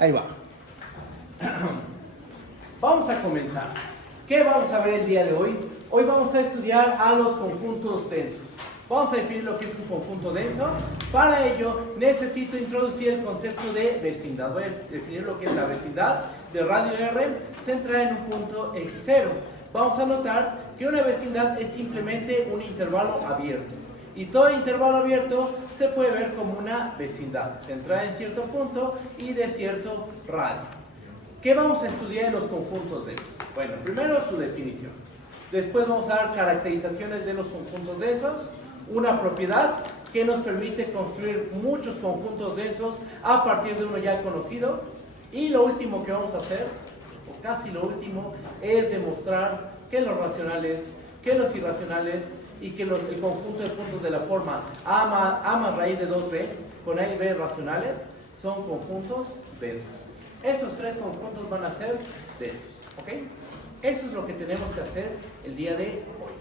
Ahí va. Vamos a comenzar. ¿Qué vamos a ver el día de hoy? Hoy vamos a estudiar a los conjuntos densos. Vamos a definir lo que es un conjunto denso. Para ello necesito introducir el concepto de vecindad. Voy a definir lo que es la vecindad de radio R centrada en un punto X0. Vamos a notar que una vecindad es simplemente un intervalo abierto. Y todo intervalo abierto se puede ver como una vecindad, centrada en cierto punto y de cierto radio. ¿Qué vamos a estudiar en los conjuntos densos? Bueno, primero su definición. Después vamos a dar caracterizaciones de los conjuntos densos, una propiedad que nos permite construir muchos conjuntos densos a partir de uno ya conocido. Y lo último que vamos a hacer, o casi lo último, es demostrar que los racionales, que los irracionales y que el conjunto de puntos de la forma A más raíz de 2b con A y B racionales son conjuntos densos. Esos tres conjuntos van a ser densos, ¿ok? Eso es lo que tenemos que hacer el día de hoy.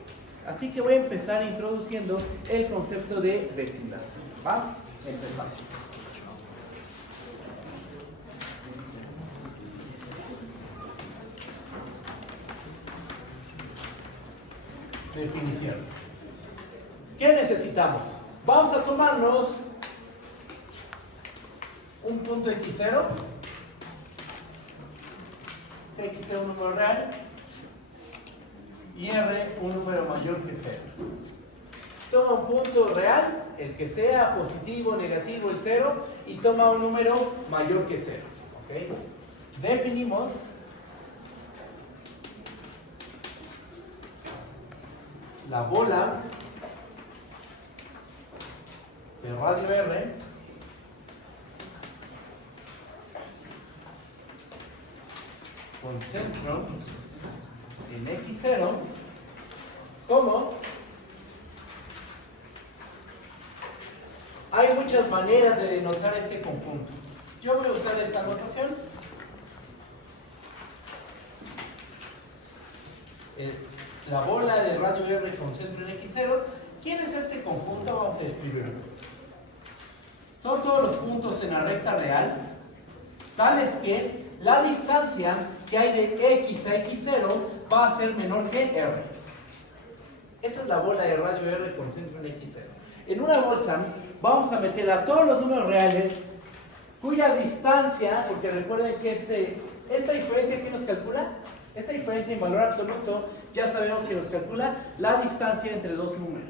Así que voy a empezar introduciendo el concepto de vecindad. ¿Va? Empezamos. Definición. ¿Qué necesitamos? Vamos a tomarnos un punto X0. X es un número real y R un número mayor que 0. Toma un punto real, el que sea positivo, negativo, el 0, y toma un número mayor que 0. ¿Okay? Definimos la bola de radio R con centro en X0 como hay muchas maneras de denotar este conjunto. Yo voy a usar esta notación. La bola de radio R con centro en X0. ¿Quién es este conjunto? Vamos a escribirlo. Son todos los puntos en la recta real, tales que la distancia que hay de X a X0 va a ser menor que R. Esa es la bola de radio R con centro en X0. En una bolsa vamos a meter a todos los números reales cuya distancia, porque recuerden que esta diferencia que nos calcula, esta diferencia en valor absoluto, ya sabemos que nos calcula la distancia entre dos números.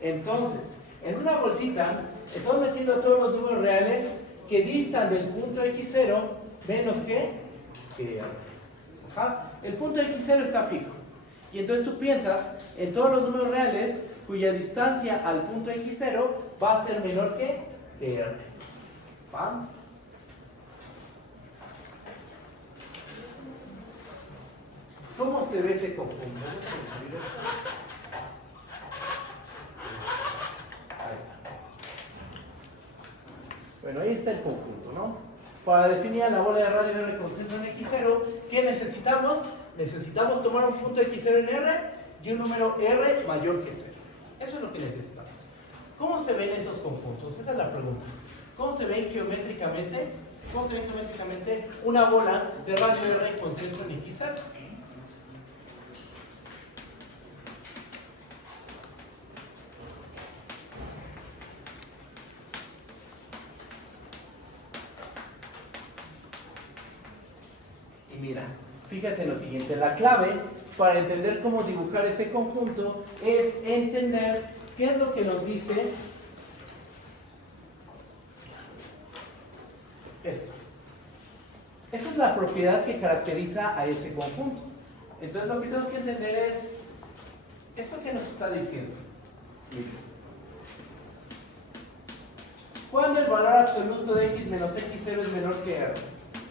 Entonces, en una bolsita estamos metiendo a todos los números reales que distan del punto X0 menos que R. Ajá. El punto X0 está fijo. Y entonces tú piensas en todos los números reales cuya distancia al punto X0 va a ser menor que R. ¿Va? ¿Cómo se ve ese conjunto? Ahí está. Bueno, ahí está el conjunto, ¿no? Para definir la bola de radio R con centro en X0, ¿qué necesitamos? Necesitamos tomar un punto X0 en R y un número R mayor que 0. Eso es lo que necesitamos. ¿Cómo se ven esos conjuntos? Esa es la pregunta. ¿Cómo se ven geométricamente? ¿Cómo se ve geométricamente una bola de radio R con centro en X0? Y mira, fíjate en lo siguiente, la clave para entender cómo dibujar este conjunto es entender qué es lo que nos dice esto. Esa es la propiedad que caracteriza a ese conjunto. Entonces lo que tenemos que entender es esto que nos está diciendo. Mira. Cuando el valor absoluto de X menos X0 es menor que R.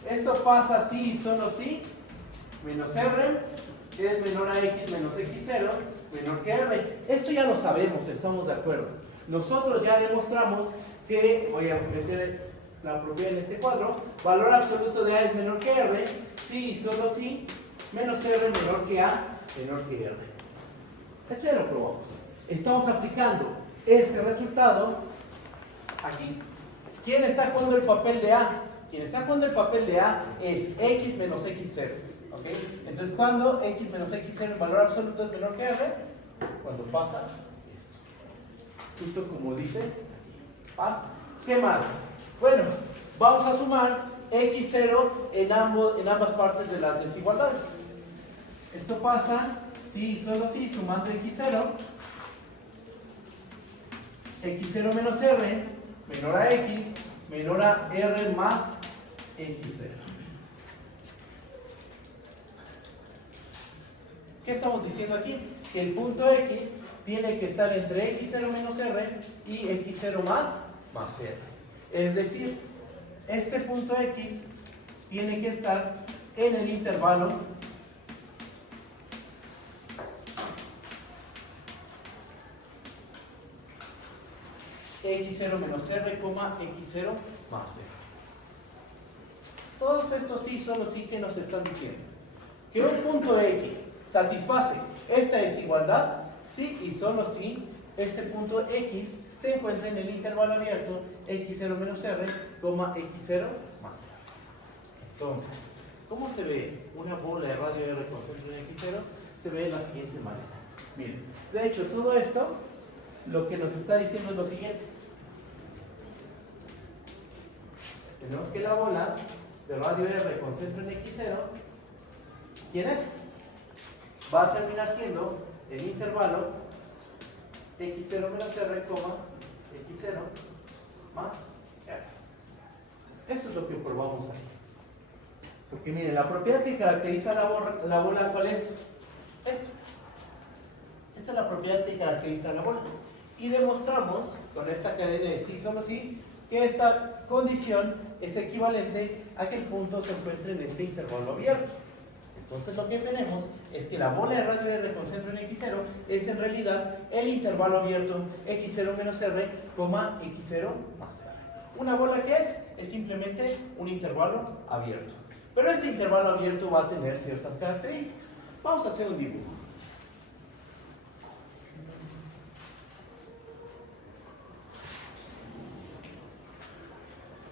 Esto pasa si y solo si menos R es menor a X menos X0 menor que R. Esto ya lo sabemos, estamos de acuerdo. Nosotros ya demostramos que, voy a meter la propiedad en este cuadro, valor absoluto de A es menor que R, si y solo si, menos R menor que A menor que R. Esto ya lo probamos. Estamos aplicando este resultado aquí. ¿Quién está jugando el papel de A? quien está jugando el papel de A es X menos X0. ¿Ok? Entonces, cuando X menos X0 en valor absoluto es menor que R, cuando pasa esto. Justo como dice. ¿Ah? ¿Qué más? Bueno, vamos a sumar X0 en ambas partes de las desigualdades. Esto pasa, sí, solo sí, sumando X0. X0 menos R menor a X menor a R más X0. ¿Qué estamos diciendo aquí? Que el punto X tiene que estar entre X0 menos R y X0 más R. Es decir, este punto X tiene que estar en el intervalo X0 menos R, X0 más R. Todos estos sí, solo sí que nos están diciendo que un punto X satisface esta desigualdad, sí y solo si este punto X se encuentra en el intervalo abierto X0 menos R, X0 más R. Entonces, ¿cómo se ve una bola de radio R con centro en X0? Se ve de la siguiente manera. Miren, de hecho, todo esto lo que nos está diciendo es lo siguiente. Tenemos que la bola de radio R con centro en X0, ¿quién es? Va a terminar siendo el intervalo X0 menos R, X0 más R. Eso es lo que probamos aquí. Porque miren, la propiedad que caracteriza la bola, ¿cuál es? Esto. Esta es la propiedad que caracteriza la bola. Y demostramos con esta cadena de sí solo sí que esta condición es equivalente a que el punto se encuentre en este intervalo abierto. Entonces lo que tenemos es que la bola de radio R con centro en X0 es en realidad el intervalo abierto X0 menos R, X0 más R. ¿Una bola qué es? Es simplemente un intervalo abierto. Pero este intervalo abierto va a tener ciertas características. Vamos a hacer un dibujo.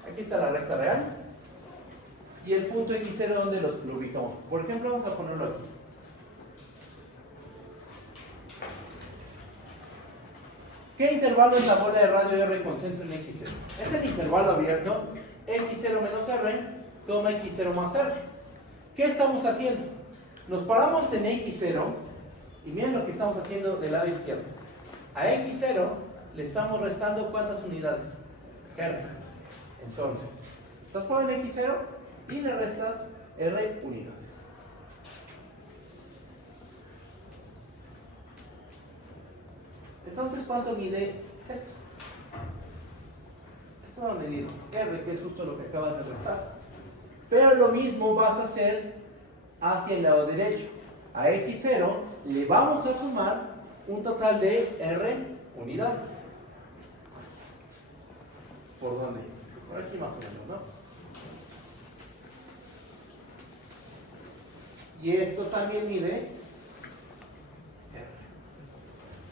Aquí está la recta real. Y el punto X0, ¿dónde lo ubicamos? Por ejemplo, vamos a ponerlo aquí. ¿Qué intervalo es la bola de radio R con centro en X0? Es el intervalo abierto X0 menos R, X0 más R. ¿Qué estamos haciendo? Nos paramos en X0 y miren lo que estamos haciendo del lado izquierdo. A X0 le estamos restando ¿cuántas unidades? R. Entonces, estás parado en X0 y le restas R unidades. Entonces, ¿cuánto mide esto? Esto va a medir R, que es justo lo que acabas de restar. Pero lo mismo vas a hacer hacia el lado derecho. A X0 le vamos a sumar un total de R unidades. ¿Por dónde? Por aquí más o menos, ¿no? Y esto también mide R.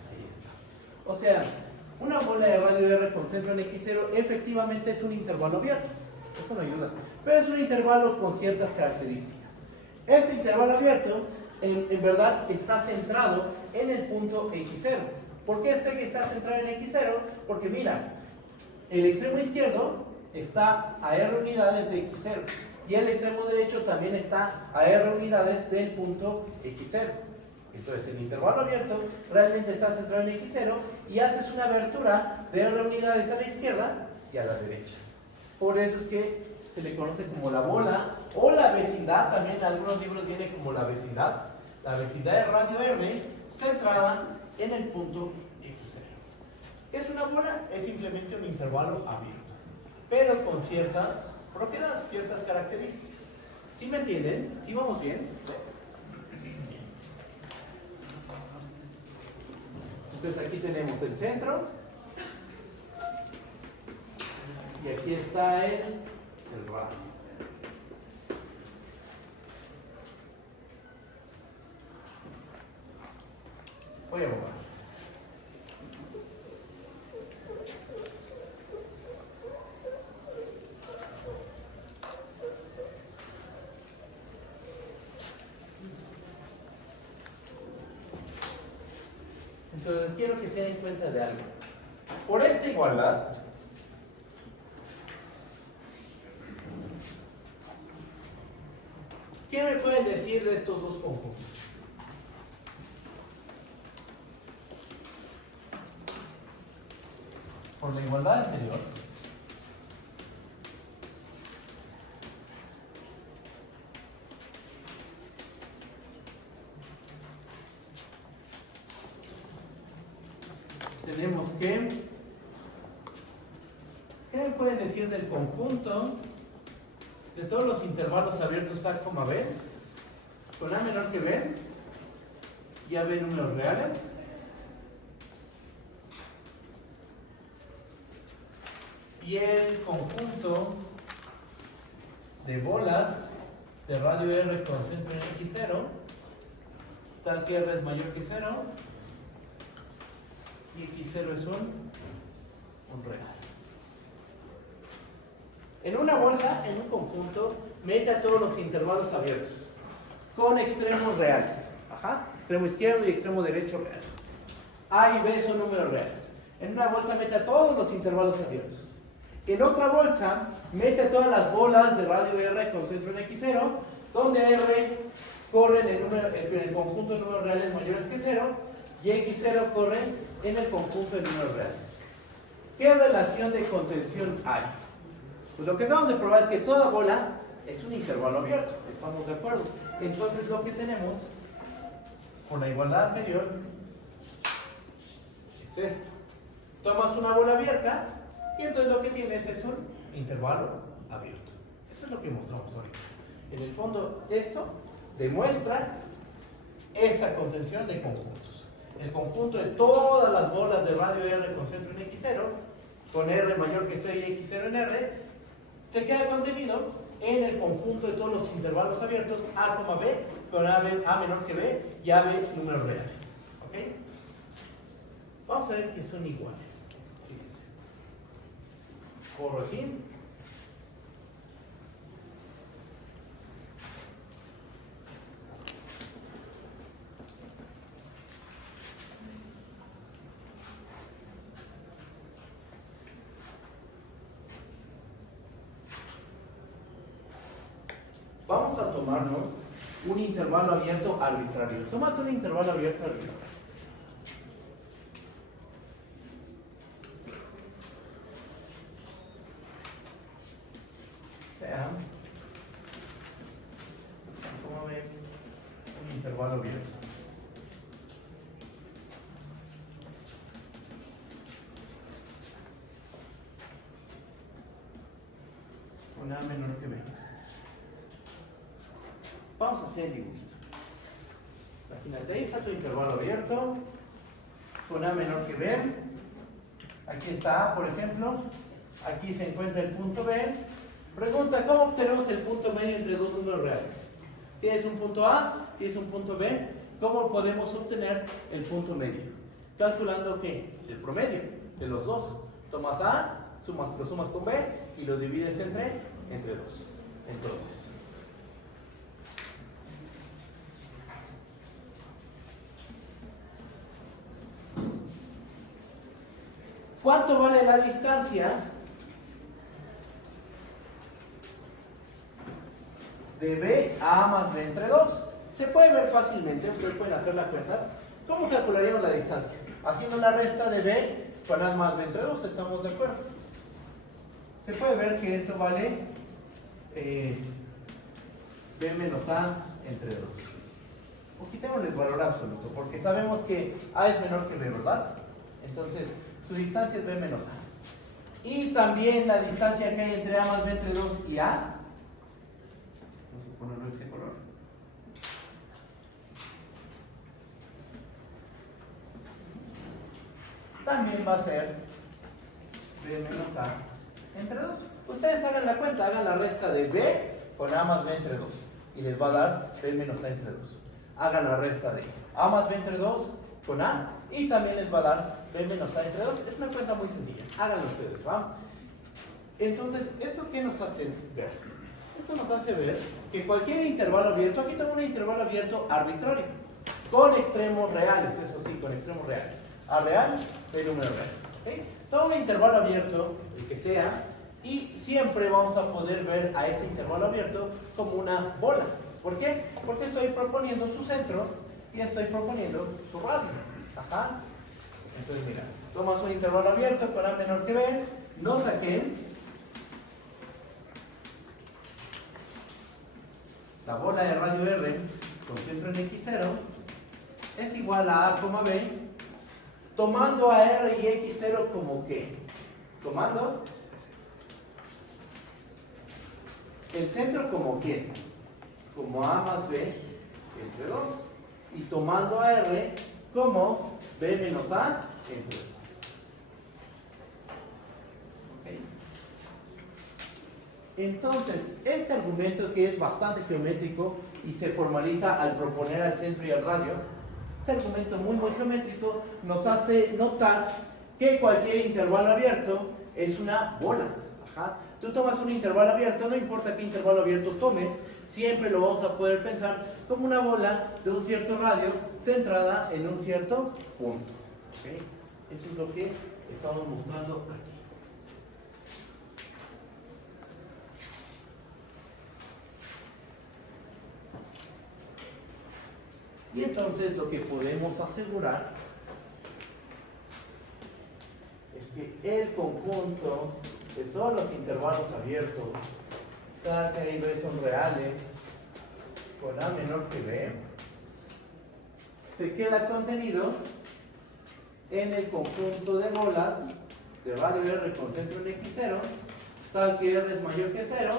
Ahí está. O sea, una bola de radio R con centro en X0 efectivamente es un intervalo abierto. Eso no ayuda. Pero es un intervalo con ciertas características. Este intervalo abierto, en verdad, está centrado en el punto X0. ¿Por qué sé que está centrado en X0? Porque mira, el extremo izquierdo está a R unidades de X0. Y el extremo derecho también está a R unidades del punto X0. Entonces el intervalo abierto realmente está centrado en X0 y haces una abertura de R unidades a la izquierda y a la derecha. Por eso es que se le conoce como la bola o la vecindad, también en algunos libros viene como la vecindad de radio R centrada en el punto X0. ¿Qué es una bola? Es simplemente un intervalo abierto, pero con ciertas propiedades, ciertas características. ¿Sí me entienden? ¿Sí vamos bien? Entonces aquí tenemos el centro y aquí está el radio. Voy a mover. quiero que se den cuenta de algo. Por esta igualdad, ¿qué me pueden decir de estos dos conjuntos? Por la igualdad anterior, tenemos que, ¿qué me pueden decir del conjunto de todos los intervalos abiertos A, B, con A menor que B y AB números reales? Y el conjunto de bolas de radio R con centro en X0, tal que R es mayor que 0 y X0 es un real. En una bolsa, en un conjunto, meta todos los intervalos abiertos con extremos reales. Ajá. Extremo izquierdo y extremo derecho real. A y B son números reales. En una bolsa meta todos los intervalos abiertos. En otra bolsa, mete todas las bolas de radio R con centro en X0, donde R corre en el conjunto de números reales mayores que 0 y X0 corre en el conjunto de números reales. ¿Qué relación de contención hay? Pues lo que acabamos de probar es que toda bola es un intervalo abierto, ¿estamos de acuerdo? Entonces lo que tenemos con la igualdad anterior es esto. Tomas una bola abierta y entonces lo que tienes es un intervalo abierto. Eso es lo que mostramos ahorita. En el fondo, esto demuestra esta contención de conjuntos. El conjunto de todas las bolas de radio R con centro en X0, con R mayor que 6 y X0 en R, se queda contenido en el conjunto de todos los intervalos abiertos A, B, con A menor que B y AB números reales. ¿Ok? Vamos a ver que son iguales. Corro aquí. Vamos a tomarnos un intervalo abierto arbitrario. Tómate un intervalo abierto arbitrario. ¿Cómo ven? Un intervalo abierto. Con A menor que B. Vamos a hacer el dibujito. Imagínate, ahí está tu intervalo abierto. Con A menor que B. Aquí está A, por ejemplo. Aquí se encuentra el punto B. Pregunta, ¿cómo obtenemos el punto medio entre dos números reales? Tienes un punto A, tienes un punto B. ¿Cómo podemos obtener el punto medio? Calculando ¿qué? El promedio de los dos. Tomas A, lo sumas con B y lo divides entre dos. Entonces, ¿cuánto vale la distancia de B a A más B entre 2? Se puede ver fácilmente, ustedes pueden hacer la cuenta. ¿Cómo calcularíamos la distancia? Haciendo la resta de B con A más B entre 2, ¿estamos de acuerdo? Se puede ver que eso vale B menos A entre 2. O quitémosle el valor absoluto, porque sabemos que A es menor que B, ¿verdad? Entonces, su distancia es B menos A. Y también la distancia que hay entre A más B entre 2 y A. Vamos a ponerlo de este color. También va a ser B menos A entre 2. Ustedes hagan la cuenta, hagan la resta de B con A más B entre 2. Y les va a dar B menos A entre 2. Hagan la resta de A más B entre 2 con A. Y también les va a dar B menos A entre 2. Es una cuenta muy sencilla. Háganlo ustedes, ¿va? Entonces, ¿esto qué nos hace ver? Esto nos hace ver que cualquier intervalo abierto, aquí tengo un intervalo abierto arbitrario, con extremos reales, eso sí, con extremos reales. A real, B número real. ¿Okay? Todo un intervalo abierto, el que sea, y siempre vamos a poder ver a ese intervalo abierto como una bola. ¿Por qué? Porque estoy proponiendo su centro y estoy proponiendo su radio. Ajá. Entonces mira, tomas un intervalo abierto con A menor que B, nota que la bola de radio R con centro en X0 es igual a A, B, tomando a R y X0 como ¿qué? Tomando el centro como ¿quién? Como A más B entre 2. Y tomando a R como B menos A entre 2. ¿Okay? Entonces, este argumento que es bastante geométrico y se formaliza al proponer al centro y al radio, este argumento muy geométrico nos hace notar que cualquier intervalo abierto es una bola. Ajá. Tú tomas un intervalo abierto, no importa qué intervalo abierto tomes, siempre lo vamos a poder pensar como una bola de un cierto radio centrada en un cierto punto. ¿Okay? Eso es lo que estamos mostrando aquí. Y entonces lo que podemos asegurar es que el conjunto de todos los intervalos abiertos, tal que A y B son reales, con A menor que B, se queda contenido en el conjunto de bolas de radio R con centro en X0, tal que R es mayor que 0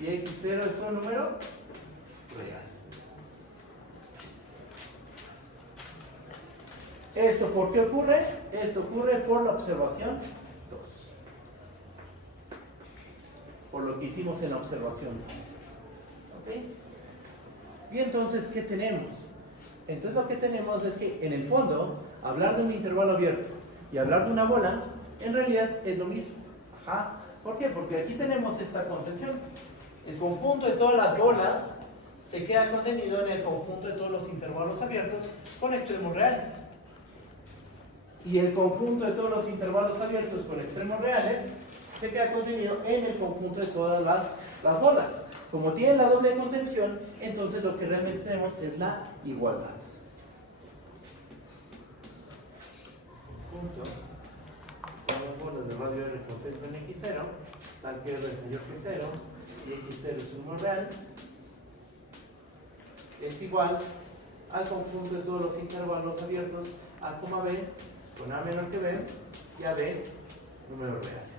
y X0 es un número real. ¿Esto por qué ocurre? Esto ocurre por la observación 2. Por lo que hicimos en la observación 2. ¿Ok? Y entonces, ¿qué tenemos? Entonces lo que tenemos es que, en el fondo, hablar de un intervalo abierto y hablar de una bola, en realidad es lo mismo. Ajá. ¿Por qué? Porque aquí tenemos esta contención. El conjunto de todas las bolas se queda contenido en el conjunto de todos los intervalos abiertos con extremos reales. Y el conjunto de todos los intervalos abiertos con extremos reales se queda contenido en el conjunto de todas las bolas. Como tienen la doble contención, entonces lo que realmente tenemos es la igualdad. Conjunto de las bolas de radio R con centro en X0, tal que R es mayor que 0 y X0 es un número real, es igual al conjunto de todos los intervalos abiertos A, B, con A menor que B y a B números reales.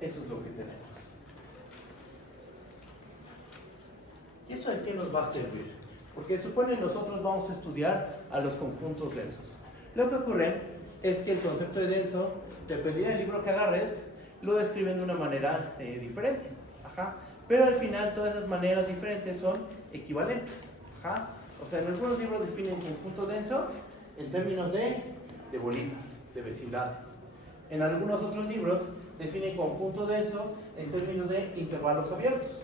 Eso es lo que tenemos. ¿Y eso de qué nos va a servir? Porque supone nosotros vamos a estudiar a los conjuntos densos. Lo que ocurre es que el concepto de denso, dependiendo del libro que agarres, lo describen de una manera diferente. Ajá. Pero al final todas esas maneras diferentes son equivalentes. Ajá. O sea, en algunos libros definen conjunto denso en términos de bolitas, de vecindades. En algunos otros libros definen conjunto denso en términos de intervalos abiertos.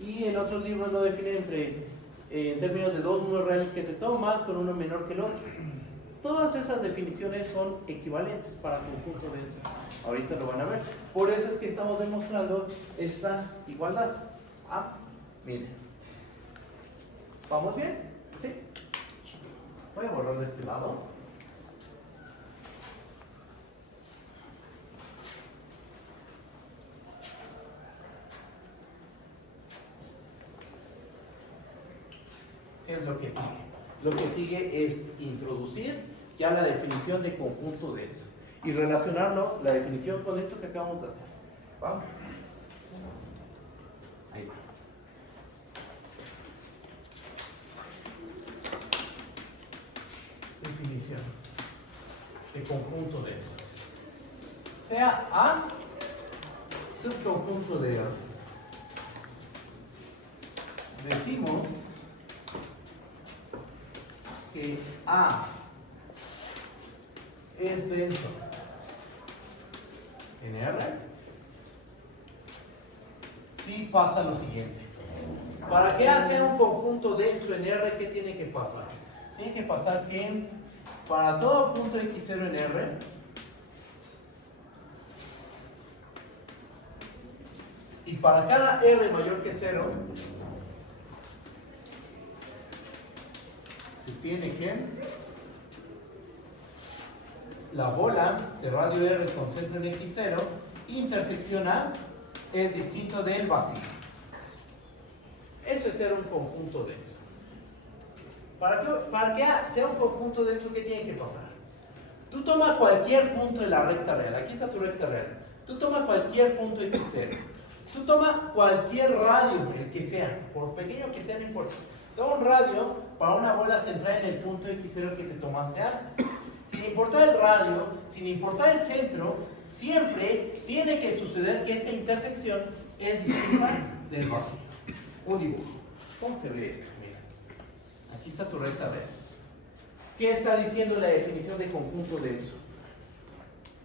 Y en otros libros lo definen en términos de dos números reales que te tomas con uno menor que el otro. Todas esas definiciones son equivalentes para conjunto denso. Ahorita lo van a ver. Por eso es que estamos demostrando esta igualdad. Ah, miren. ¿Vamos bien? ¿Sí? Voy a borrar de este lado. ¿Qué es lo que sigue? Lo que sigue es introducir ya la definición de conjunto denso y relacionarlo, la definición, con esto que acabamos de hacer. ¿Vamos? Ahí va. Definición de conjunto denso. Sea A subconjunto de A. Decimos que A es denso en R sí pasa lo siguiente. Para que A sea un conjunto denso en R, ¿qué tiene que pasar? Tiene que pasar que para todo punto x0 en R, y para cada R mayor que 0, se tiene que la bola de radio R con centro en x0 intersección A es distinto del vacío. Eso es ser un conjunto denso. Para que A sea un conjunto denso, ¿qué tiene que pasar? Tú tomas cualquier punto de la recta real. Aquí está tu recta real. Tú tomas cualquier punto x0. Tú tomas cualquier radio, el que sea, por pequeño que sea, no importa. Toma un radio para una bola central en el punto x0 que te tomaste antes. Sin importar el radio, sin importar el centro, siempre tiene que suceder que esta intersección es distinta del vacío. Un dibujo. ¿Cómo se ve esto? Mira. Aquí está tu recta real. ¿Qué está diciendo la definición de conjunto denso?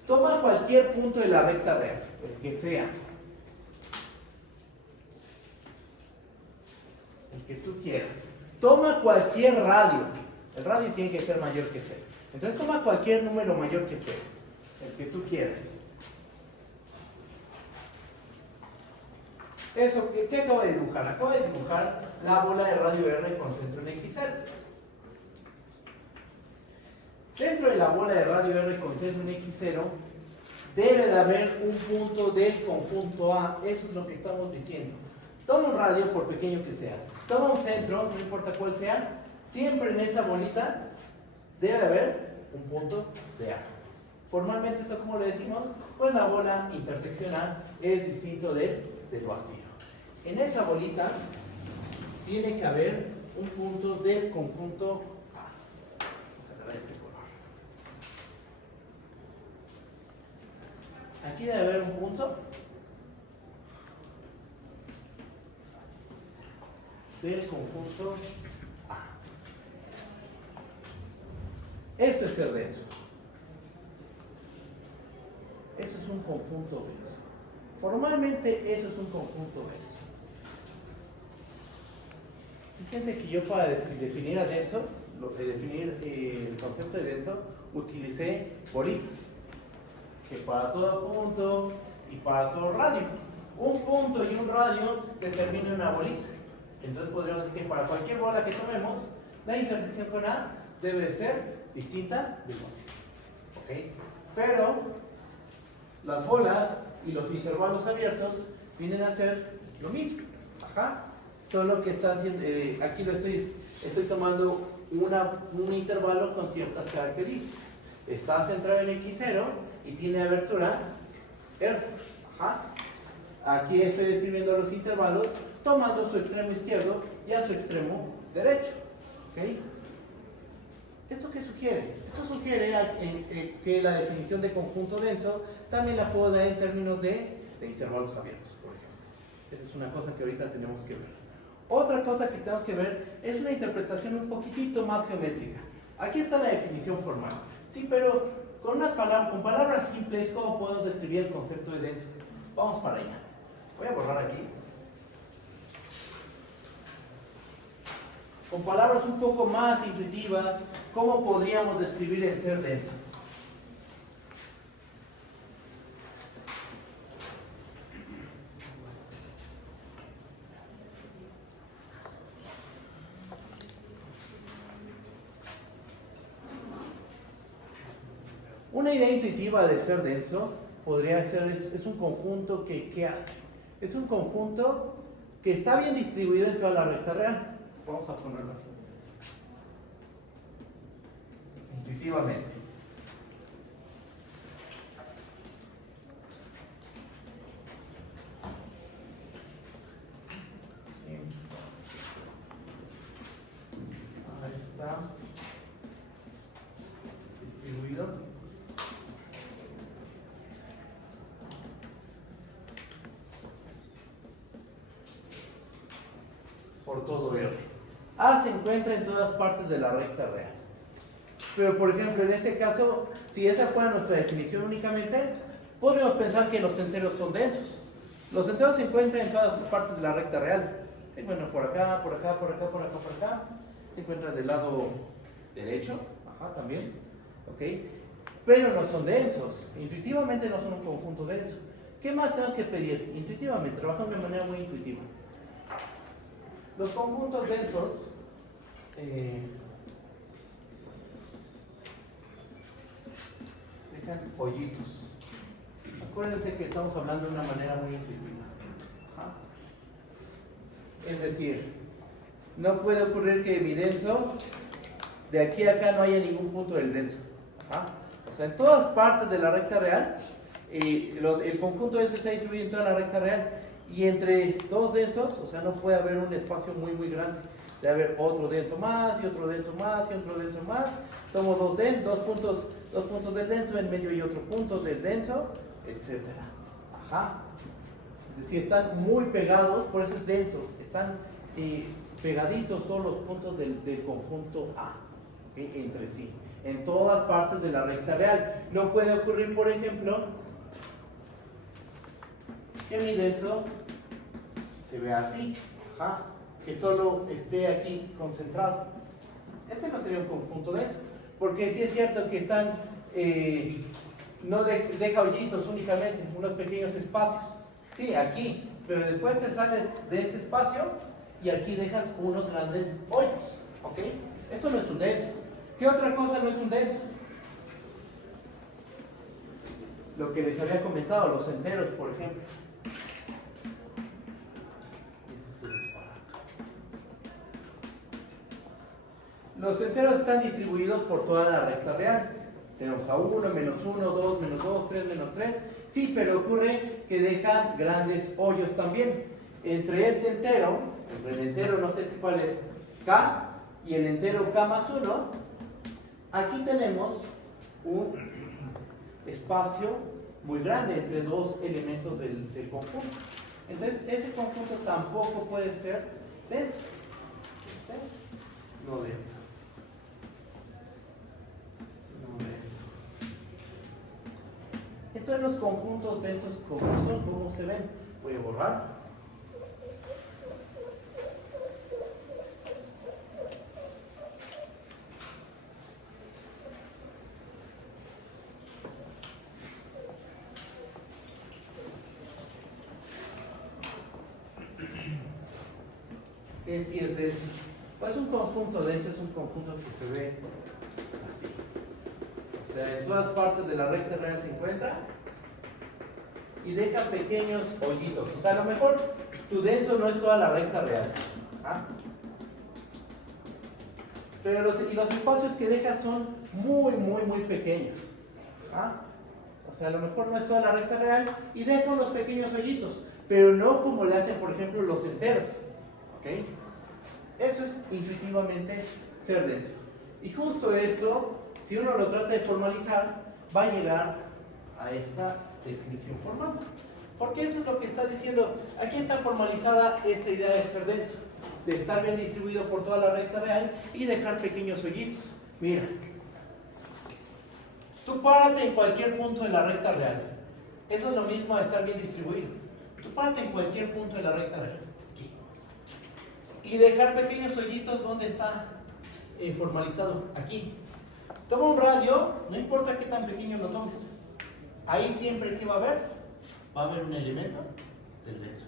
Toma cualquier punto de la recta real, el que sea. El que tú quieras. Toma cualquier radio. El radio tiene que ser mayor que 0. Entonces toma cualquier número mayor que 0. El que tú quieras. Eso, ¿qué acabo de dibujar? Acabo de dibujar la bola de radio R con centro en x0. Dentro de la bola de radio R con centro en x0 debe de haber un punto del conjunto A. Eso es lo que estamos diciendo. Toma un radio, por pequeño que sea. Toma un centro, no importa cuál sea. Siempre en esa bolita debe haber un punto de A. Formalmente, ¿eso cómo le decimos? Pues la bola intersección A es distinto del vacío. En esa bolita tiene que haber un punto del conjunto A. Vamos a agarrar este color. Aquí debe haber un punto del conjunto A. Esto es ser denso. Eso es un conjunto denso. Formalmente eso es un conjunto denso. Fíjense que yo para definir a denso, definir el concepto de denso, utilicé bolitas. Que para todo punto y para todo radio. Un punto y un radio determinan una bolita. Entonces podríamos decir que para cualquier bola que tomemos, la intersección con A debe ser distinta del vacío. ¿Ok? Pero las bolas y los intervalos abiertos vienen a ser lo mismo. Ajá. Solo que están haciendo, aquí lo estoy tomando un intervalo con ciertas características. Está centrado en x0 y tiene abertura R. Ajá. Aquí estoy describiendo los intervalos tomando su extremo izquierdo y a su extremo derecho. ¿Okay? ¿Esto qué sugiere? Esto sugiere que la definición de conjunto denso también la puedo dar en términos de intervalos abiertos, por ejemplo. Esa es una cosa que ahorita tenemos que ver. Otra cosa que tenemos que ver es una interpretación un poquitito más geométrica. Aquí está la definición formal. Sí, pero con palabras simples, ¿cómo puedo describir el concepto de denso? Vamos para allá. Voy a borrar aquí. Con palabras un poco más intuitivas, ¿cómo podríamos describir el ser denso? Una idea intuitiva de ser denso podría ser, es un conjunto que, ¿qué hace? Es un conjunto que está bien distribuido en toda la recta real. Vamos a ponerlo así. Intuitivamente. Ahí está. Distribuido. Por todo R. A se encuentra en todas partes de la recta real. Pero por ejemplo, en este caso, si esa fuera nuestra definición únicamente, podríamos pensar que los enteros son densos. Los enteros se encuentran en todas partes de la recta real. Se encuentran por acá, por acá, por acá, por acá, por acá. Se encuentran del lado derecho, ajá, también. ¿Ok? Pero no son densos. Intuitivamente no son un conjunto denso. ¿Qué más tenemos que pedir? Intuitivamente, trabajamos de manera muy intuitiva. Los conjuntos densos dejan hoyitos. Acuérdense que estamos hablando de una manera muy intuitiva. Ajá. Es decir, no puede ocurrir que mi denso de aquí a acá no haya ningún punto del denso. Ajá. O sea, en todas partes de la recta real, el conjunto denso está distribuido en toda la recta real. Y entre dos densos, o sea, no puede haber un espacio muy, muy grande. Debe haber otro denso más, y otro denso más, y otro denso más. Tomo dos puntos del denso, en medio y otro punto del denso, etc. Ajá. Es decir, están muy pegados, por eso es denso. Están pegaditos todos los puntos del conjunto A, entre sí, en todas partes de la recta real. No puede ocurrir, por ejemplo, que mi denso se vea así, ajá, que solo esté aquí concentrado. Este no sería un conjunto denso, porque sí es cierto que están, no deja hoyitos únicamente, unos pequeños espacios. Sí, aquí, pero después te sales de este espacio y aquí dejas unos grandes hoyos, ¿ok? Eso no es un denso. ¿Qué otra cosa no es un denso? Lo que les había comentado, los enteros, por ejemplo. Los enteros están distribuidos por toda la recta real. Tenemos a 1, menos 1, 2, menos 2, 3, menos 3. Sí, pero ocurre que dejan grandes hoyos también. Entre este entero, entre el entero, no sé cuál es, K, y el entero K más 1, aquí tenemos un espacio muy grande entre dos elementos del conjunto. Entonces, ese conjunto tampoco puede ser denso. No denso. Entonces los conjuntos densos, ¿cómo son? ¿Cómo se ven? Voy a borrar. ¿Qué sí es denso? Pues un conjunto denso es un conjunto que se ve así. O sea, en todas partes de la recta real se encuentra y deja pequeños hoyitos. O sea, a lo mejor tu denso no es toda la recta real. ¿Ah? Pero los espacios que deja son muy, muy, muy pequeños. ¿Ah? O sea, a lo mejor no es toda la recta real y deja unos pequeños hoyitos, pero no como le hacen, por ejemplo, los enteros. ¿Ok? Eso es intuitivamente ser denso. Y justo esto, si uno lo trata de formalizar, va a llegar a esta definición formal. Porque eso es lo que está diciendo. Aquí está formalizada esta idea de ser denso, de estar bien distribuido por toda la recta real y dejar pequeños hoyitos. Mira, tú párate en cualquier punto de la recta real. Eso es lo mismo a estar bien distribuido. Tú párate en cualquier punto de la recta real. Aquí. Y dejar pequeños hoyitos donde está formalizado. Aquí. Toma un radio, no importa qué tan pequeño lo tomes. Ahí siempre, ¿qué va a haber? Va a haber un elemento del denso.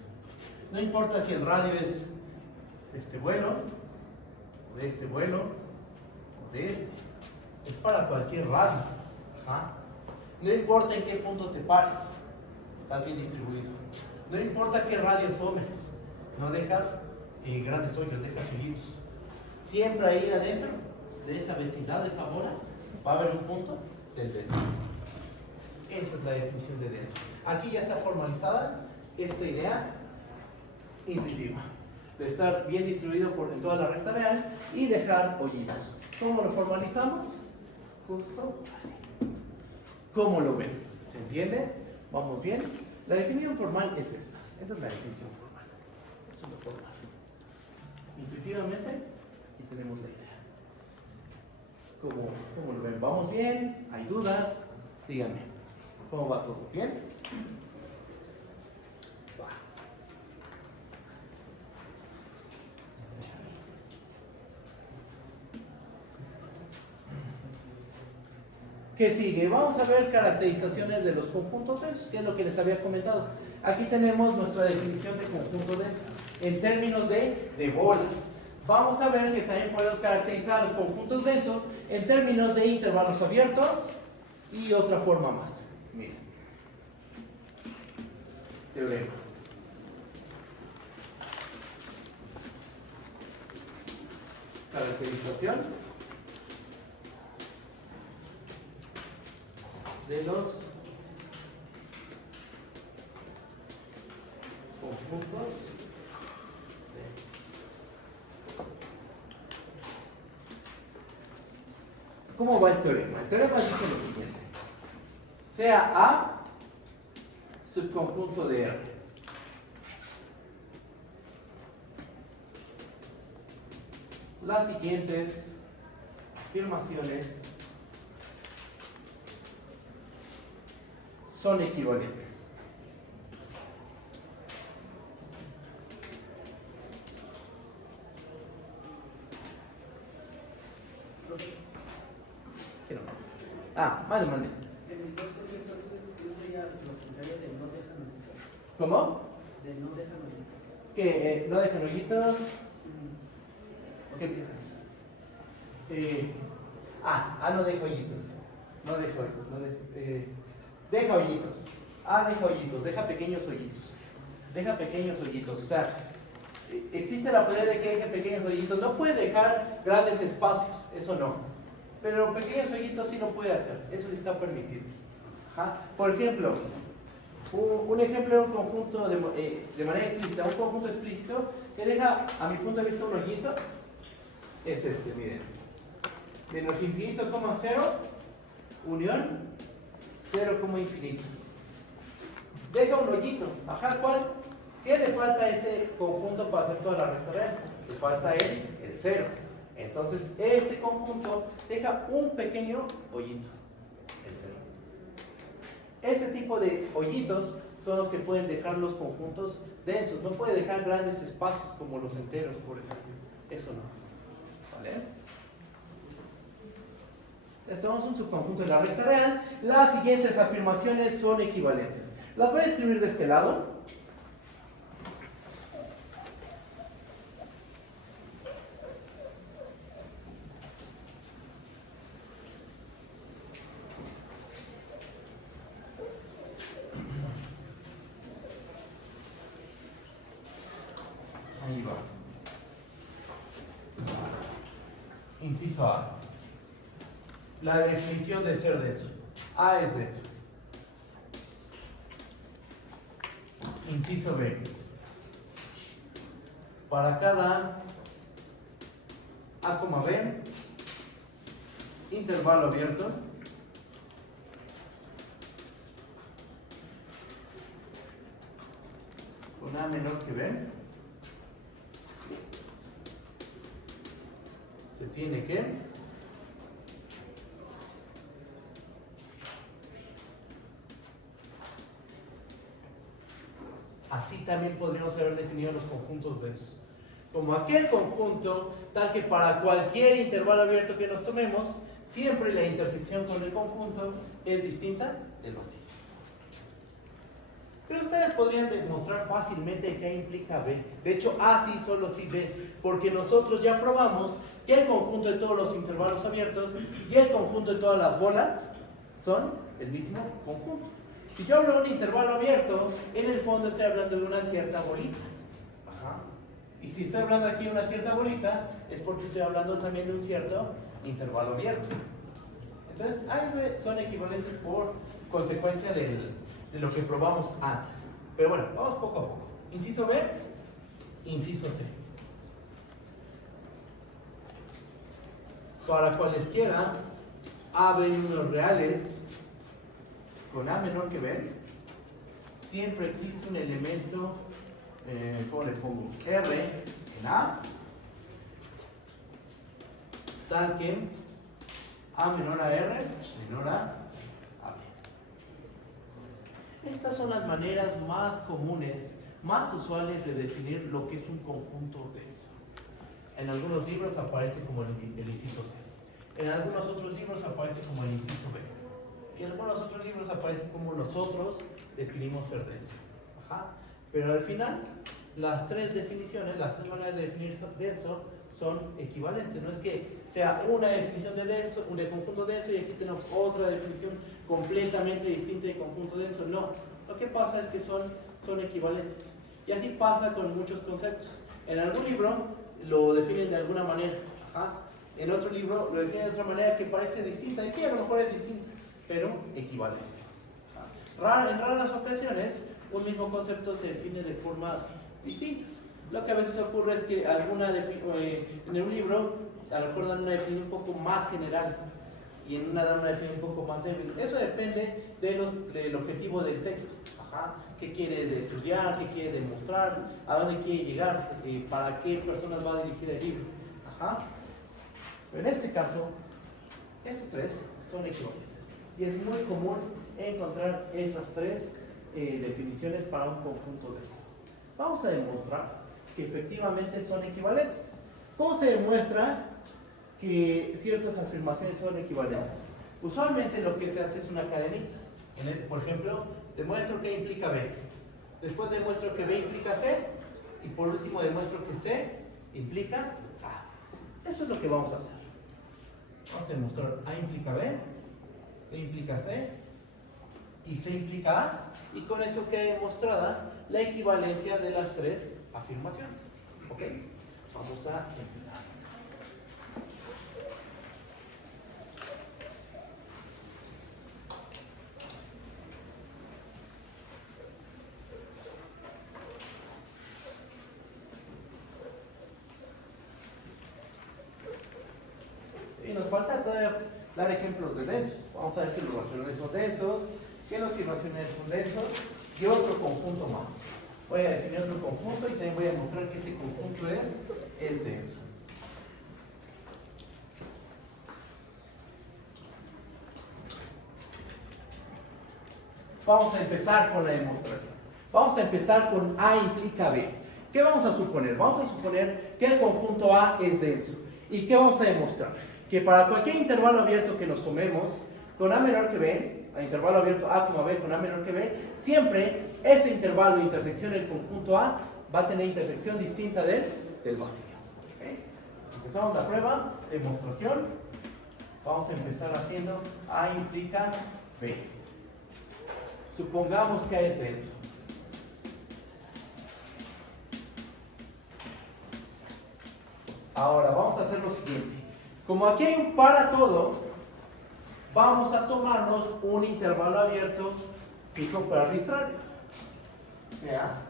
No importa si el radio es de este vuelo, o de este vuelo, o de este. Es para cualquier radio. Ajá. No importa en qué punto te pares, estás bien distribuido. No importa qué radio tomes, no dejas grandes hoyos, dejas hoyitos. Siempre ahí adentro de esa vecindad, de esa bola, va a haber un punto del denso. Esa es la definición de denso. Aquí ya está formalizada esta idea intuitiva de estar bien distribuido en toda la recta real y dejar hoyitos. ¿Cómo lo formalizamos? Justo así. ¿Cómo lo ven? ¿Se entiende? ¿Vamos bien? La definición formal es esta. Esa es la definición formal. Eso es lo formal. Intuitivamente, aquí tenemos la idea. ¿Cómo lo ven? ¿Vamos bien? ¿Hay dudas? Díganme. ¿Cómo va todo? ¿Bien? Va. ¿Qué sigue? Vamos a ver caracterizaciones de los conjuntos densos, que es lo que les había comentado. Aquí tenemos nuestra definición de conjunto denso en términos de bolas. Vamos a ver que también podemos caracterizar los conjuntos densos en términos de intervalos abiertos y otra forma más. Miren. Teorema. Caracterización de los conjuntos densos. ¿Cómo va el teorema? El teorema dice lo siguiente: sea A subconjunto de R, las siguientes afirmaciones son equivalentes. Vale. En mis dos entonces yo sería lo contrario de no dejan hoyitos. ¿Cómo? De no dejan hoyitos. ¿Que no dejan hoyitos? O sea, No deja hoyitos. No deja hoyitos. Deja hoyitos. Deja hoyitos. Deja pequeños hoyitos. Deja pequeños hoyitos. O sea, existe la posibilidad de que deje pequeños hoyitos. No puede dejar grandes espacios. Eso no. Pero pequeños hoyitos sí lo puede hacer. Eso sí está permitido. Por ejemplo, un ejemplo de un conjunto de manera explícita. Un conjunto explícito que deja, a mi punto de vista, un hoyito. Es este, miren. Menos infinito, coma 0, unión 0, infinito. Deja un hoyito. ¿Cuál? ¿Qué le falta a ese conjunto para hacer toda la recta real? Le falta el 0. Entonces, este conjunto deja un pequeño hoyito, el 0. Ese tipo de hoyitos son los que pueden dejar los conjuntos densos. No puede dejar grandes espacios como los enteros, por ejemplo. Eso no. ¿Vale? Tenemos un subconjunto de la recta real. Las siguientes afirmaciones son equivalentes. Las voy a escribir de este lado. Ahí va. Inciso A. La definición de ser denso. A es denso. Inciso B. Para cada A, B, intervalo abierto, con A menor que B, se tiene que así también podríamos haber definido los conjuntos densos como aquel conjunto tal que para cualquier intervalo abierto que nos tomemos, siempre la intersección con el conjunto es distinta del vacío. Pero ustedes podrían demostrar fácilmente que A implica B. De hecho, A sí, solo sí B, porque nosotros ya probamos que el conjunto de todos los intervalos abiertos y el conjunto de todas las bolas son el mismo conjunto. Si yo hablo de un intervalo abierto, en el fondo estoy hablando de una cierta bolita. Y si estoy hablando aquí de una cierta bolita, es porque estoy hablando también de un cierto intervalo abierto. Entonces, A y B son equivalentes por consecuencia de lo que probamos antes. Pero bueno, vamos poco a poco. Inciso B, inciso C. Para cualesquiera A, B y números reales, con A menor que B, siempre existe un elemento, ¿cómo le pongo? R en A, tal que A menor a R menor a B. Estas son las maneras más comunes, más usuales de definir lo que es un conjunto denso. En algunos libros aparece como el inciso C. En algunos otros libros aparece como el inciso B. algunos otros libros aparece como nosotros definimos ser denso. Ajá. Pero al final, las tres definiciones, las tres maneras de definir denso son equivalentes. No es que sea una definición de denso, de conjunto denso, y aquí tenemos otra definición completamente distinta de conjunto denso. No, lo que pasa es que son equivalentes. Y así pasa con muchos conceptos. En algún libro lo definen de alguna manera. Ajá. En otro libro lo definen de otra manera que parece distinta. Y sí, a lo mejor es distinta, pero equivalente. En raras ocasiones, un mismo concepto se define de formas distintas. Lo que a veces ocurre es que en un libro a lo mejor dan una definición un poco más general y en una dan una definición un poco más débil. Eso depende del objetivo del texto. Ajá. ¿Qué quiere estudiar? ¿Qué quiere demostrar? ¿A dónde quiere llegar? ¿Para qué personas va dirigido el libro? Ajá. Pero en este caso, estos tres son equivalentes. Y es muy común encontrar esas tres definiciones para un conjunto denso. Vamos a demostrar que efectivamente son equivalentes. ¿Cómo se demuestra que ciertas afirmaciones son equivalentes? Usualmente lo que se hace es una cadenita. Por ejemplo, demuestro que implica B. Después demuestro que B implica C. Y por último demuestro que C implica A. Eso es lo que vamos a hacer. Vamos a demostrar A implica B, B implica C y C implica A. Y con eso queda demostrada la equivalencia de las tres afirmaciones. ¿Ok? Vamos a empezar. Y nos falta todavía dar ejemplos de densos. Vamos a ver que los racionales son densos, que los irracionales son densos y otro conjunto más. Voy a definir otro conjunto y también voy a mostrar que ese conjunto es denso. Vamos a empezar con la demostración. Vamos a empezar con A implica B. ¿Qué vamos a suponer? Vamos a suponer que el conjunto A es denso. ¿Y qué vamos a demostrar? Que para cualquier intervalo abierto que nos tomemos, con A menor que B, a intervalo abierto A, B con A menor que B, siempre ese intervalo de intersección del conjunto A va a tener intersección distinta del vacío. ¿Okay? Empezamos la prueba, demostración. Vamos a empezar haciendo A implica B. Supongamos que A es denso. Ahora vamos a hacer lo siguiente. Como aquí hay un para todo, vamos a tomarnos un intervalo abierto fijo pero arbitrario. Sea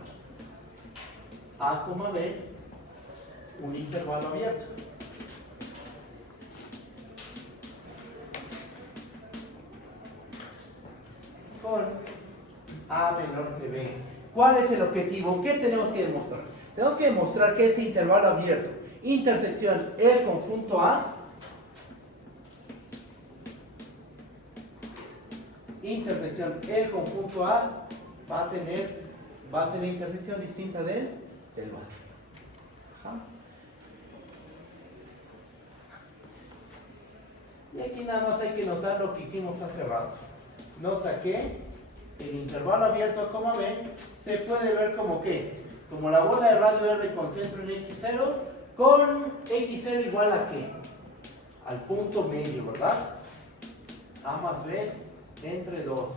A, B, un intervalo abierto. Con A menor que B. ¿Cuál es el objetivo? ¿Qué tenemos que demostrar? Tenemos que demostrar que ese intervalo abierto, intersección el conjunto A, intersección el conjunto A va a tener intersección distinta del vacío. Ajá. Y aquí nada más hay que notar lo que hicimos hace rato. Nota que el intervalo abierto a B se puede ver como que, como la bola de radio R con centro en X0, con X0 igual a ¿qué? Al punto medio, ¿verdad? A más B entre 2.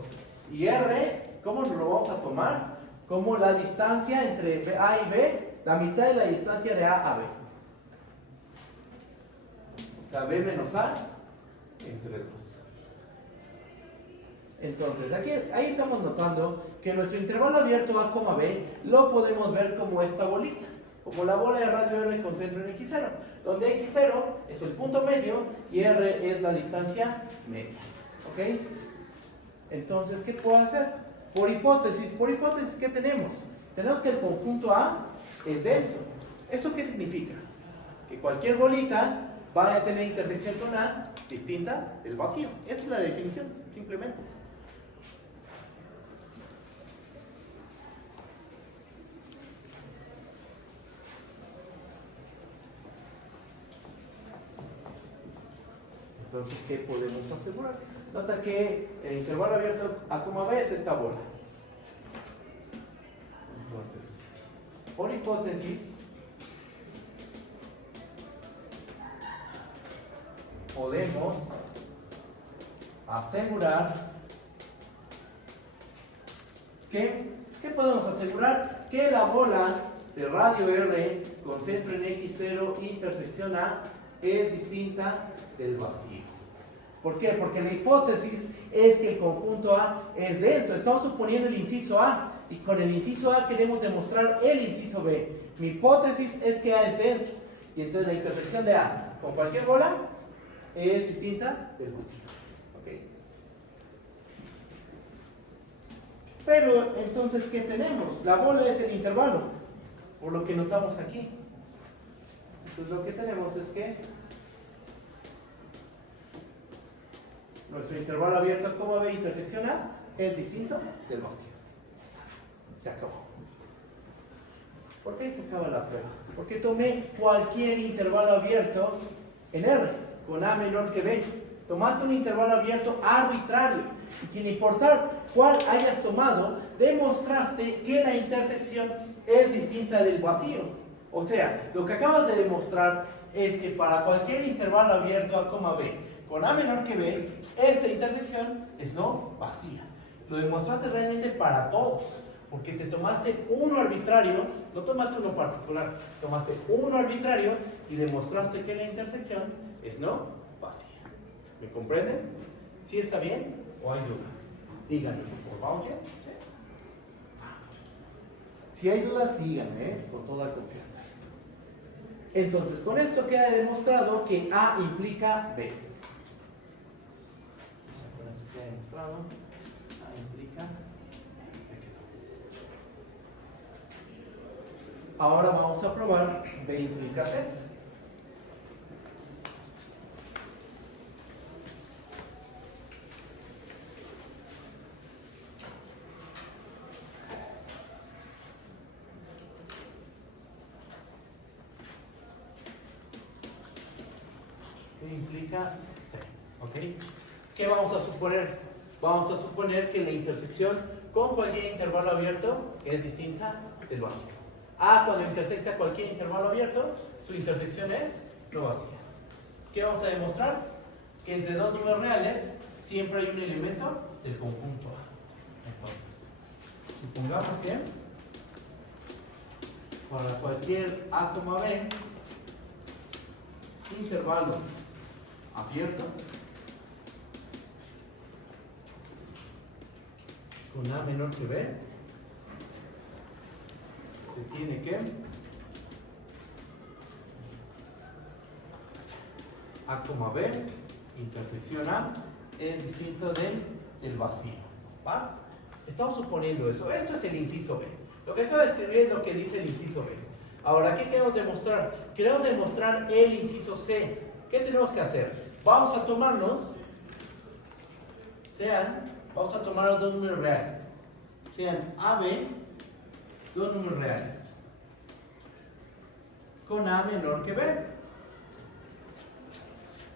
Y R, ¿cómo nos lo vamos a tomar? Como la distancia entre A y B, la mitad de la distancia de A a B. O sea, B menos A entre 2. Entonces, ahí estamos notando que nuestro intervalo abierto A, B lo podemos ver como esta bolita, como la bola de radio R con centro en X0, donde X0 es el punto medio y R es la distancia media. ¿Ok? Entonces, ¿qué puedo hacer? Por hipótesis, ¿qué tenemos? Tenemos que el conjunto A es denso. ¿Eso qué significa? Que cualquier bolita va a tener intersección con A distinta del vacío. Esa es la definición, simplemente. Entonces, ¿qué podemos asegurar? Nota que el intervalo abierto A, B es esta bola. Entonces, por hipótesis, podemos asegurar ¿qué podemos asegurar? Que la bola de radio R con centro en X0 intersección A es distinta del vacío. ¿Por qué? Porque la hipótesis es que el conjunto A es denso. Estamos suponiendo el inciso A y con el inciso A queremos demostrar el inciso B. Mi hipótesis es que A es denso y entonces la intersección de A con cualquier bola es distinta del vacío. ¿Okay? Pero entonces, ¿qué tenemos? La bola es el intervalo, por lo que notamos aquí. Entonces lo que tenemos es que nuestro intervalo abierto como B intersección A es distinto del vacío. Se acabó. ¿Por qué se acaba la prueba? Porque tomé cualquier intervalo abierto en R, con A menor que B. Tomaste un intervalo abierto arbitrario y sin importar cuál hayas tomado, demostraste que la intersección es distinta del vacío. O sea, lo que acabas de demostrar es que para cualquier intervalo abierto A, B, con A menor que B, esta intersección es no vacía. Lo demostraste realmente para todos, porque te tomaste uno arbitrario, no tomaste uno particular, tomaste uno arbitrario y demostraste que la intersección es no vacía. ¿Me comprenden? ¿Sí está bien o hay dudas? Díganme, por favor. ¿Vamos ya? ¿Sí? Si hay dudas, díganme, con toda confianza. Entonces, con esto queda demostrado que A implica B. Con esto queda demostrado, A implica B. Ahora vamos a probar B implica C. Implica C, ¿ok? ¿Qué vamos a suponer? Vamos a suponer que la intersección con cualquier intervalo abierto es distinta del vacío. A cuando intersecta cualquier intervalo abierto, su intersección es no vacía. ¿Qué vamos a demostrar? Que entre dos números reales siempre hay un elemento del conjunto A. Entonces, supongamos que para cualquier A, B, intervalo abierto con A menor que B, se tiene que A, B, intersección A, es distinto del vacío. ¿Va? Estamos suponiendo eso. Esto es el inciso B. Lo que acabo de escribir es lo que dice el inciso B. Ahora, ¿qué queremos demostrar? Queremos demostrar el inciso C. ¿Qué tenemos que hacer? Vamos a tomarnos, vamos a tomar los dos números reales. Sean AB, dos números reales. Con A menor que B.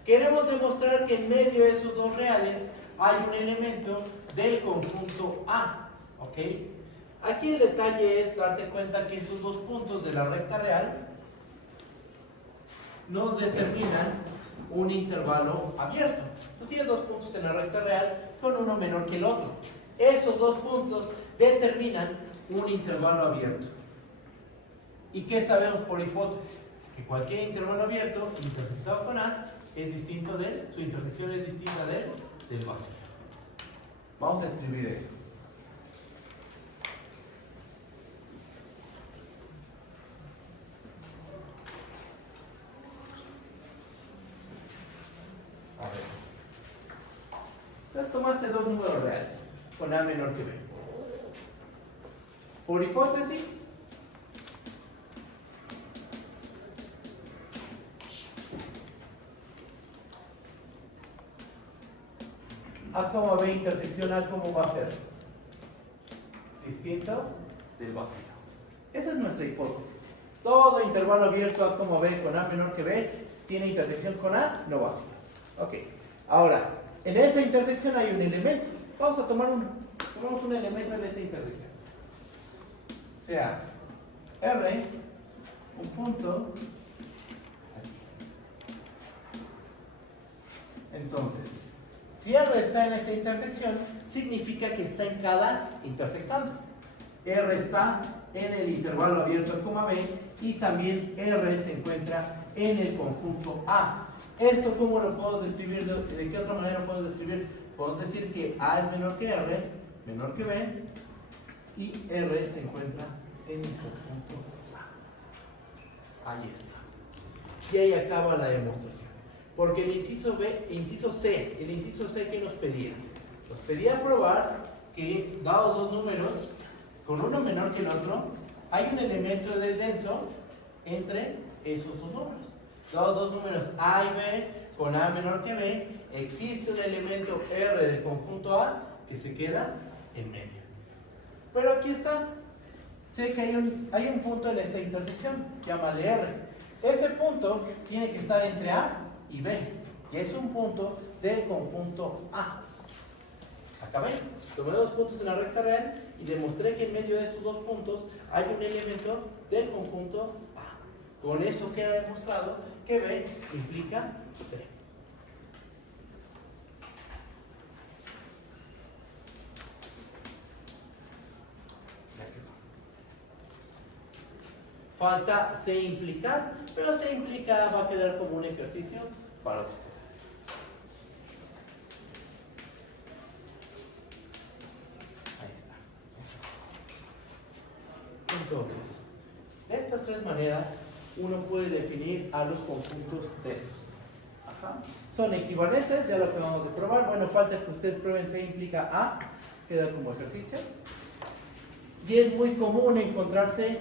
Queremos demostrar que en medio de esos dos reales hay un elemento del conjunto A. ¿Ok? Aquí el detalle es darte cuenta que esos dos puntos de la recta real nos determinan un intervalo abierto. Tú tienes dos puntos en la recta real con uno menor que el otro. Esos dos puntos determinan un intervalo abierto. ¿Y qué sabemos por hipótesis? Que cualquier intervalo abierto intersectado con A es distinto su intersección es distinta del vacío. Vamos a escribir eso. A ver. Entonces tomaste dos números reales con A menor que B. Por hipótesis, A, B intersección A, ¿cómo va a ser? Distinto del vacío. Esa es nuestra hipótesis. Todo intervalo abierto A, B con A menor que B tiene intersección con A no vacío. Ok, ahora, En esa intersección hay un elemento. Vamos a tomamos un elemento en esta intersección. Sea R, un punto. Entonces, si R está en esta intersección, significa que está en cada intersectando. R está en el intervalo abierto coma B y también R se encuentra en el conjunto A. ¿Esto cómo lo puedo describir? ¿De qué otra manera lo puedo describir? Podemos decir que A es menor que R, menor que B, y R se encuentra en el conjunto A. Ahí está. Y ahí acaba la demostración. Porque el inciso C, ¿qué nos pedía? Nos pedía probar que, dados dos números, con uno menor que el otro, hay un elemento del denso entre esos dos números. Dados dos números A y B, con A menor que B, existe un elemento R del conjunto A que se queda en medio. Pero aquí está. Sé que hay un punto en esta intersección, llámale R. Ese punto tiene que estar entre A y B, y es un punto del conjunto A. Acabé. Tomé dos puntos en la recta real y demostré que en medio de estos dos puntos hay un elemento del conjunto A. Con eso queda demostrado que B implica C. Falta C implicar, pero C implicar va a quedar como un ejercicio para ustedes. Ahí está. Entonces, de estas tres maneras, uno puede definir a los conjuntos densos. Ajá. Son equivalentes, ya lo acabamos de probar. Bueno, falta que ustedes prueben C implica A, queda como ejercicio. Y es muy común encontrarse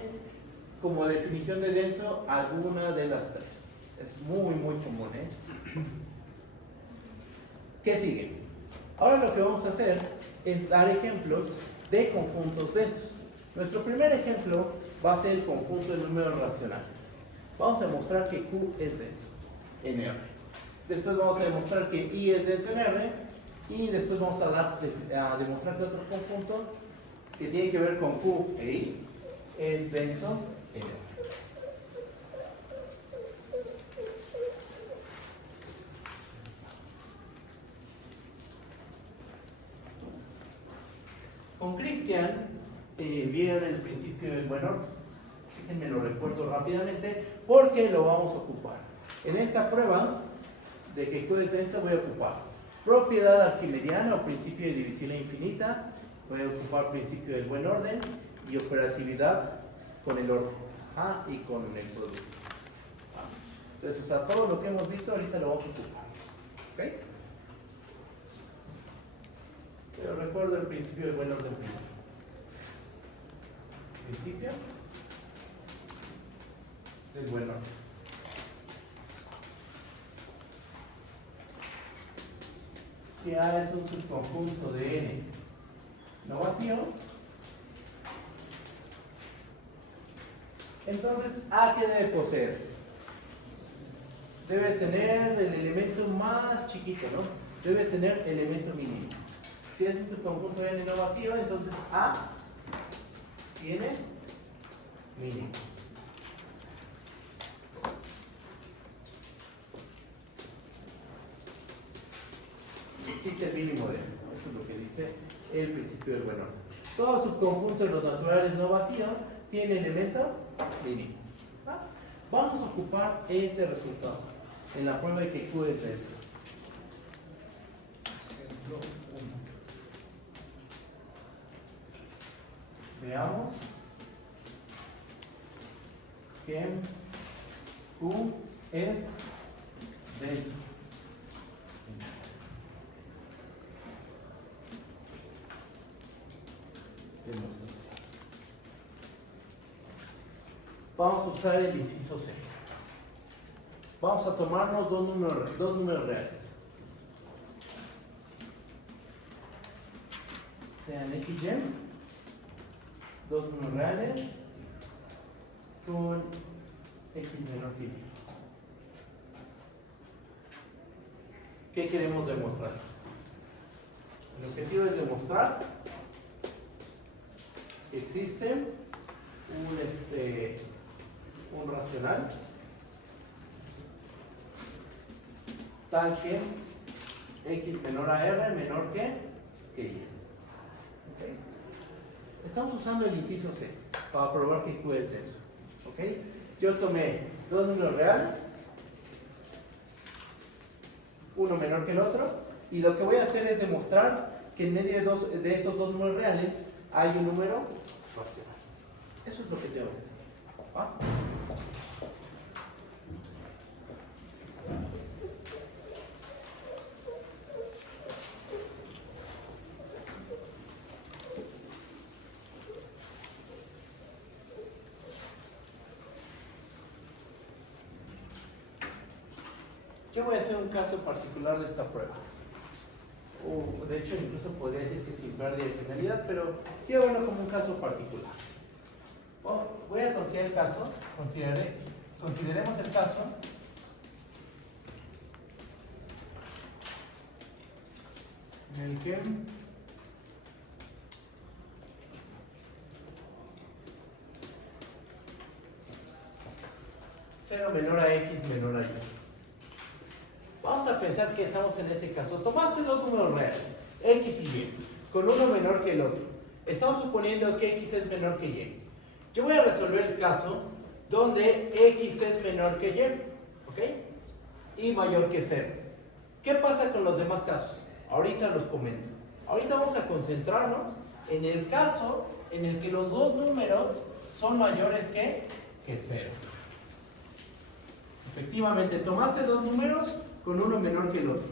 como definición de denso alguna de las tres. Es muy común, ¿eh? ¿Qué sigue? Ahora lo que vamos a hacer es dar ejemplos de conjuntos densos. Nuestro primer ejemplo va a ser el conjunto de números racionales. Vamos a demostrar que Q es denso en R. Después vamos a demostrar que I es denso en R. Y después vamos a demostrar que otro conjunto que tiene que ver con Q e I es denso en R. Con Cristian vieron el principio del buen orden. Déjenme lo recuerdo rápidamente porque lo vamos a ocupar. En esta prueba de que Q es denso voy a ocupar propiedad arquimediana o principio de división infinita, voy a ocupar principio del buen orden y operatividad con el orden y con el producto. Entonces, o sea, todo lo que hemos visto ahorita lo vamos a ocupar. ¿Ok? Pero recuerdo el principio del buen orden primero. Principio del buen orden. Si A es un subconjunto de N no vacío, entonces A, ¿qué debe poseer? Debe tener el elemento más chiquito, ¿no? Debe tener elemento mínimo. Si es un subconjunto de N no vacío, entonces A tiene mínimo. Existe el mínimo de N, ¿no? Eso es lo que dice el principio del buen orden. Todo subconjunto de los naturales no vacíos tiene elemento mínimo. Vamos a ocupar ese resultado en la prueba de que Q es denso. Ejemplo 1. Veamos que Q es denso. Vamos a usar el inciso C. Vamos a tomarnos dos números reales. Sean X y, dos números reales con X menor que Y. ¿Qué queremos demostrar? El objetivo es demostrar que existe un racional tal que x menor a r menor que y. ¿Okay? Estamos usando el inciso C para probar que Q es censo. ¿Okay? Yo tomé dos números reales, uno menor que el otro, y lo que voy a hacer es demostrar que en medio de esos dos números reales hay un número racional. Eso es lo que tengo que hacer. ¿Ah? Yo voy a hacer un caso particular de esta prueba. De hecho, incluso podría decir que sin pérdida de finalidad, pero quiero verlo como un caso particular. Voy a considerar el caso, consideremos el caso en el que cero menor a x menor a y. Vamos a pensar que estamos en ese caso. Tomaste dos números reales, x y y, con uno menor que el otro. Estamos suponiendo que x es menor que y. Yo voy a resolver el caso donde x es menor que y, ¿ok? Y mayor que 0. ¿Qué pasa con los demás casos? Ahorita los comento. Ahorita vamos a concentrarnos en el caso en el que los dos números son mayores que 0. Efectivamente, tomaste dos números con uno menor que el otro.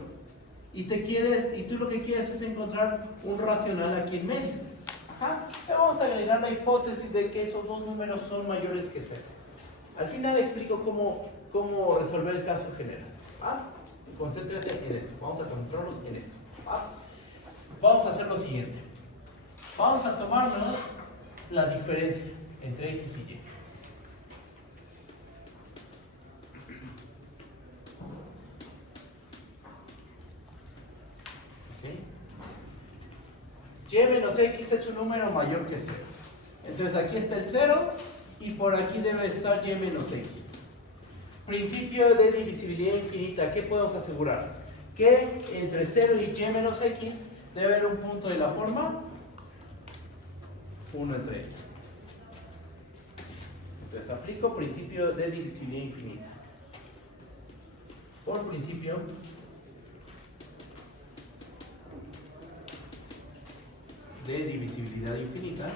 Y tú lo que quieres es encontrar un racional aquí en medio. Le vamos a agregar la hipótesis de que esos dos números son mayores que 0. Al final explico cómo resolver el caso general. Concéntrate en esto. Vamos a concentrarnos en esto. Vamos a hacer lo siguiente. Vamos a tomarnos la diferencia entre x y y. Y menos x es un número mayor que 0. Entonces aquí está el 0 y por aquí debe estar y menos x. Principio de divisibilidad infinita. ¿Qué podemos asegurar? Que entre 0 y y menos x debe haber un punto de la forma 1 entre ellos. Entonces aplico principio de divisibilidad infinita. Por principio de divisibilidad infinita,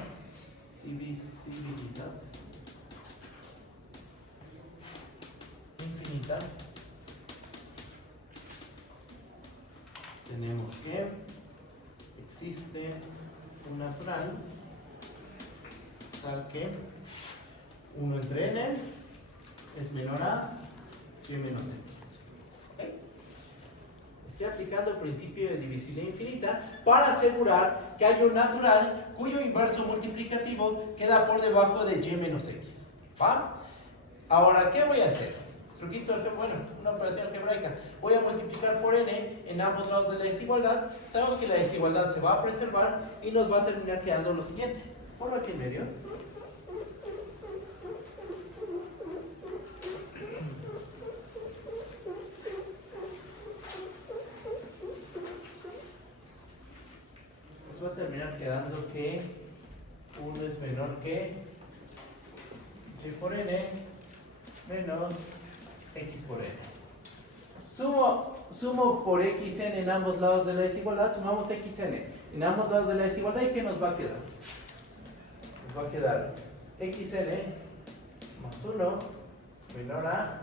tenemos que existe un natural tal que 1 entre n es menor a y menos x. ¿Okay? Estoy aplicando el principio de divisibilidad infinita para asegurar que hay un natural cuyo inverso multiplicativo queda por debajo de y menos x. ¿Va? Ahora, ¿qué voy a hacer? Truquito, bueno, una operación algebraica. Voy a multiplicar por n en ambos lados de la desigualdad. Sabemos que la desigualdad se va a preservar y nos va a terminar quedando lo siguiente. Ponlo aquí en medio. Nos va a terminar quedando que 1 es menor que y por n menos x por n. Sumo por xn en ambos lados de la desigualdad, sumamos xn en ambos lados de la desigualdad, ¿y qué nos va a quedar? Nos va a quedar xn más 1 menor a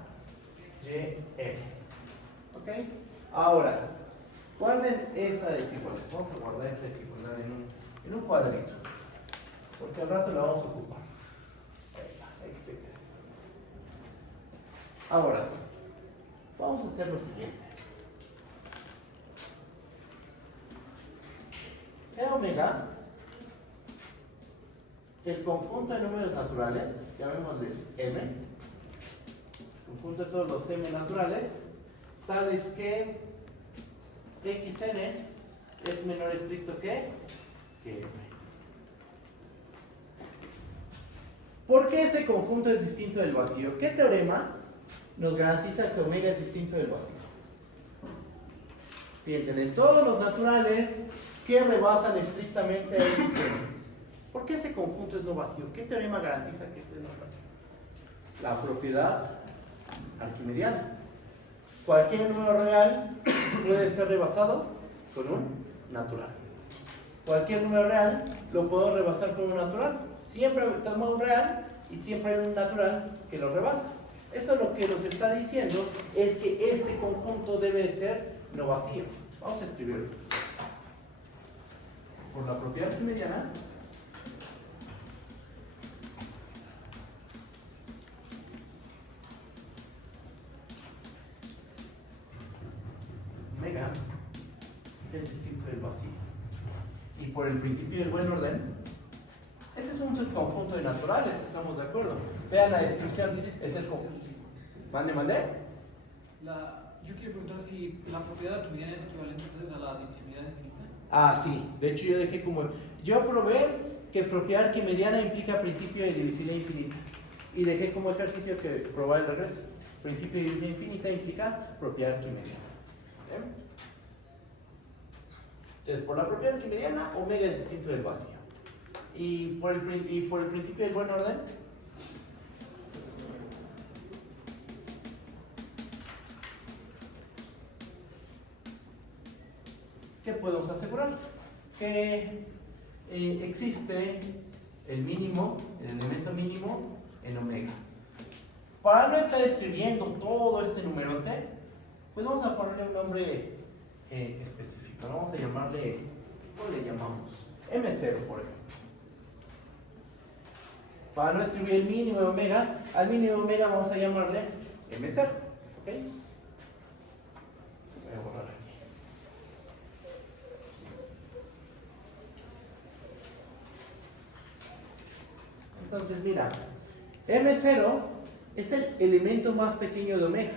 yn. ¿Ok? Ahora, guarden esa desigualdad. Vamos a guardar esa desigualdad en un cuadrito, porque al rato la vamos a ocupar. Ahí se queda. Ahora, vamos a hacer lo siguiente. Sea omega el conjunto de números naturales, llamémosles m, conjunto de todos los m naturales, tales que xn es menor estricto que M. ¿Por qué ese conjunto es distinto del vacío? ¿Qué teorema nos garantiza que omega es distinto del vacío? Piensen, en todos los naturales que rebasan estrictamente a XN. ¿Por qué ese conjunto es no vacío? ¿Qué teorema garantiza que este no es vacío? La propiedad arquimediana. Cualquier número real puede ser rebasado con un natural. Cualquier número real lo puedo rebasar con un natural. Siempre tomo un real y siempre hay un natural que lo rebasa. Esto lo que nos está diciendo es que este conjunto debe ser no vacío. Vamos a escribirlo. Por la propiedad arquimediana, omega es distinto del vacío. Y por el principio del buen orden, este es un subconjunto de naturales, estamos de acuerdo. Vean la descripción, es el conjunto. ¿Mande? Yo quiero preguntar si la propiedad arquimediana es equivalente entonces a la divisibilidad infinita. Ah, sí. De hecho, yo dejé como... Yo probé que propiedad arquimediana implica principio de divisibilidad infinita. Y dejé como ejercicio que probar el regreso. Principio de divisibilidad infinita implica propiedad arquimediana. ¿Bien? Entonces, por la propiedad arquimediana, omega es distinto del vacío. Y por el principio del buen orden, ¿qué podemos asegurar? Que existe el mínimo, el elemento mínimo en omega. Para no estar escribiendo todo este numerote, pues vamos a ponerle un nombre específico. Vamos a llamarle, ¿cómo le llamamos? M0, por ejemplo. Para no escribir el mínimo de omega, al mínimo de omega vamos a llamarle M0. ¿Ok? Voy a borrar aquí. Entonces, mira, M0 es el elemento más pequeño de omega.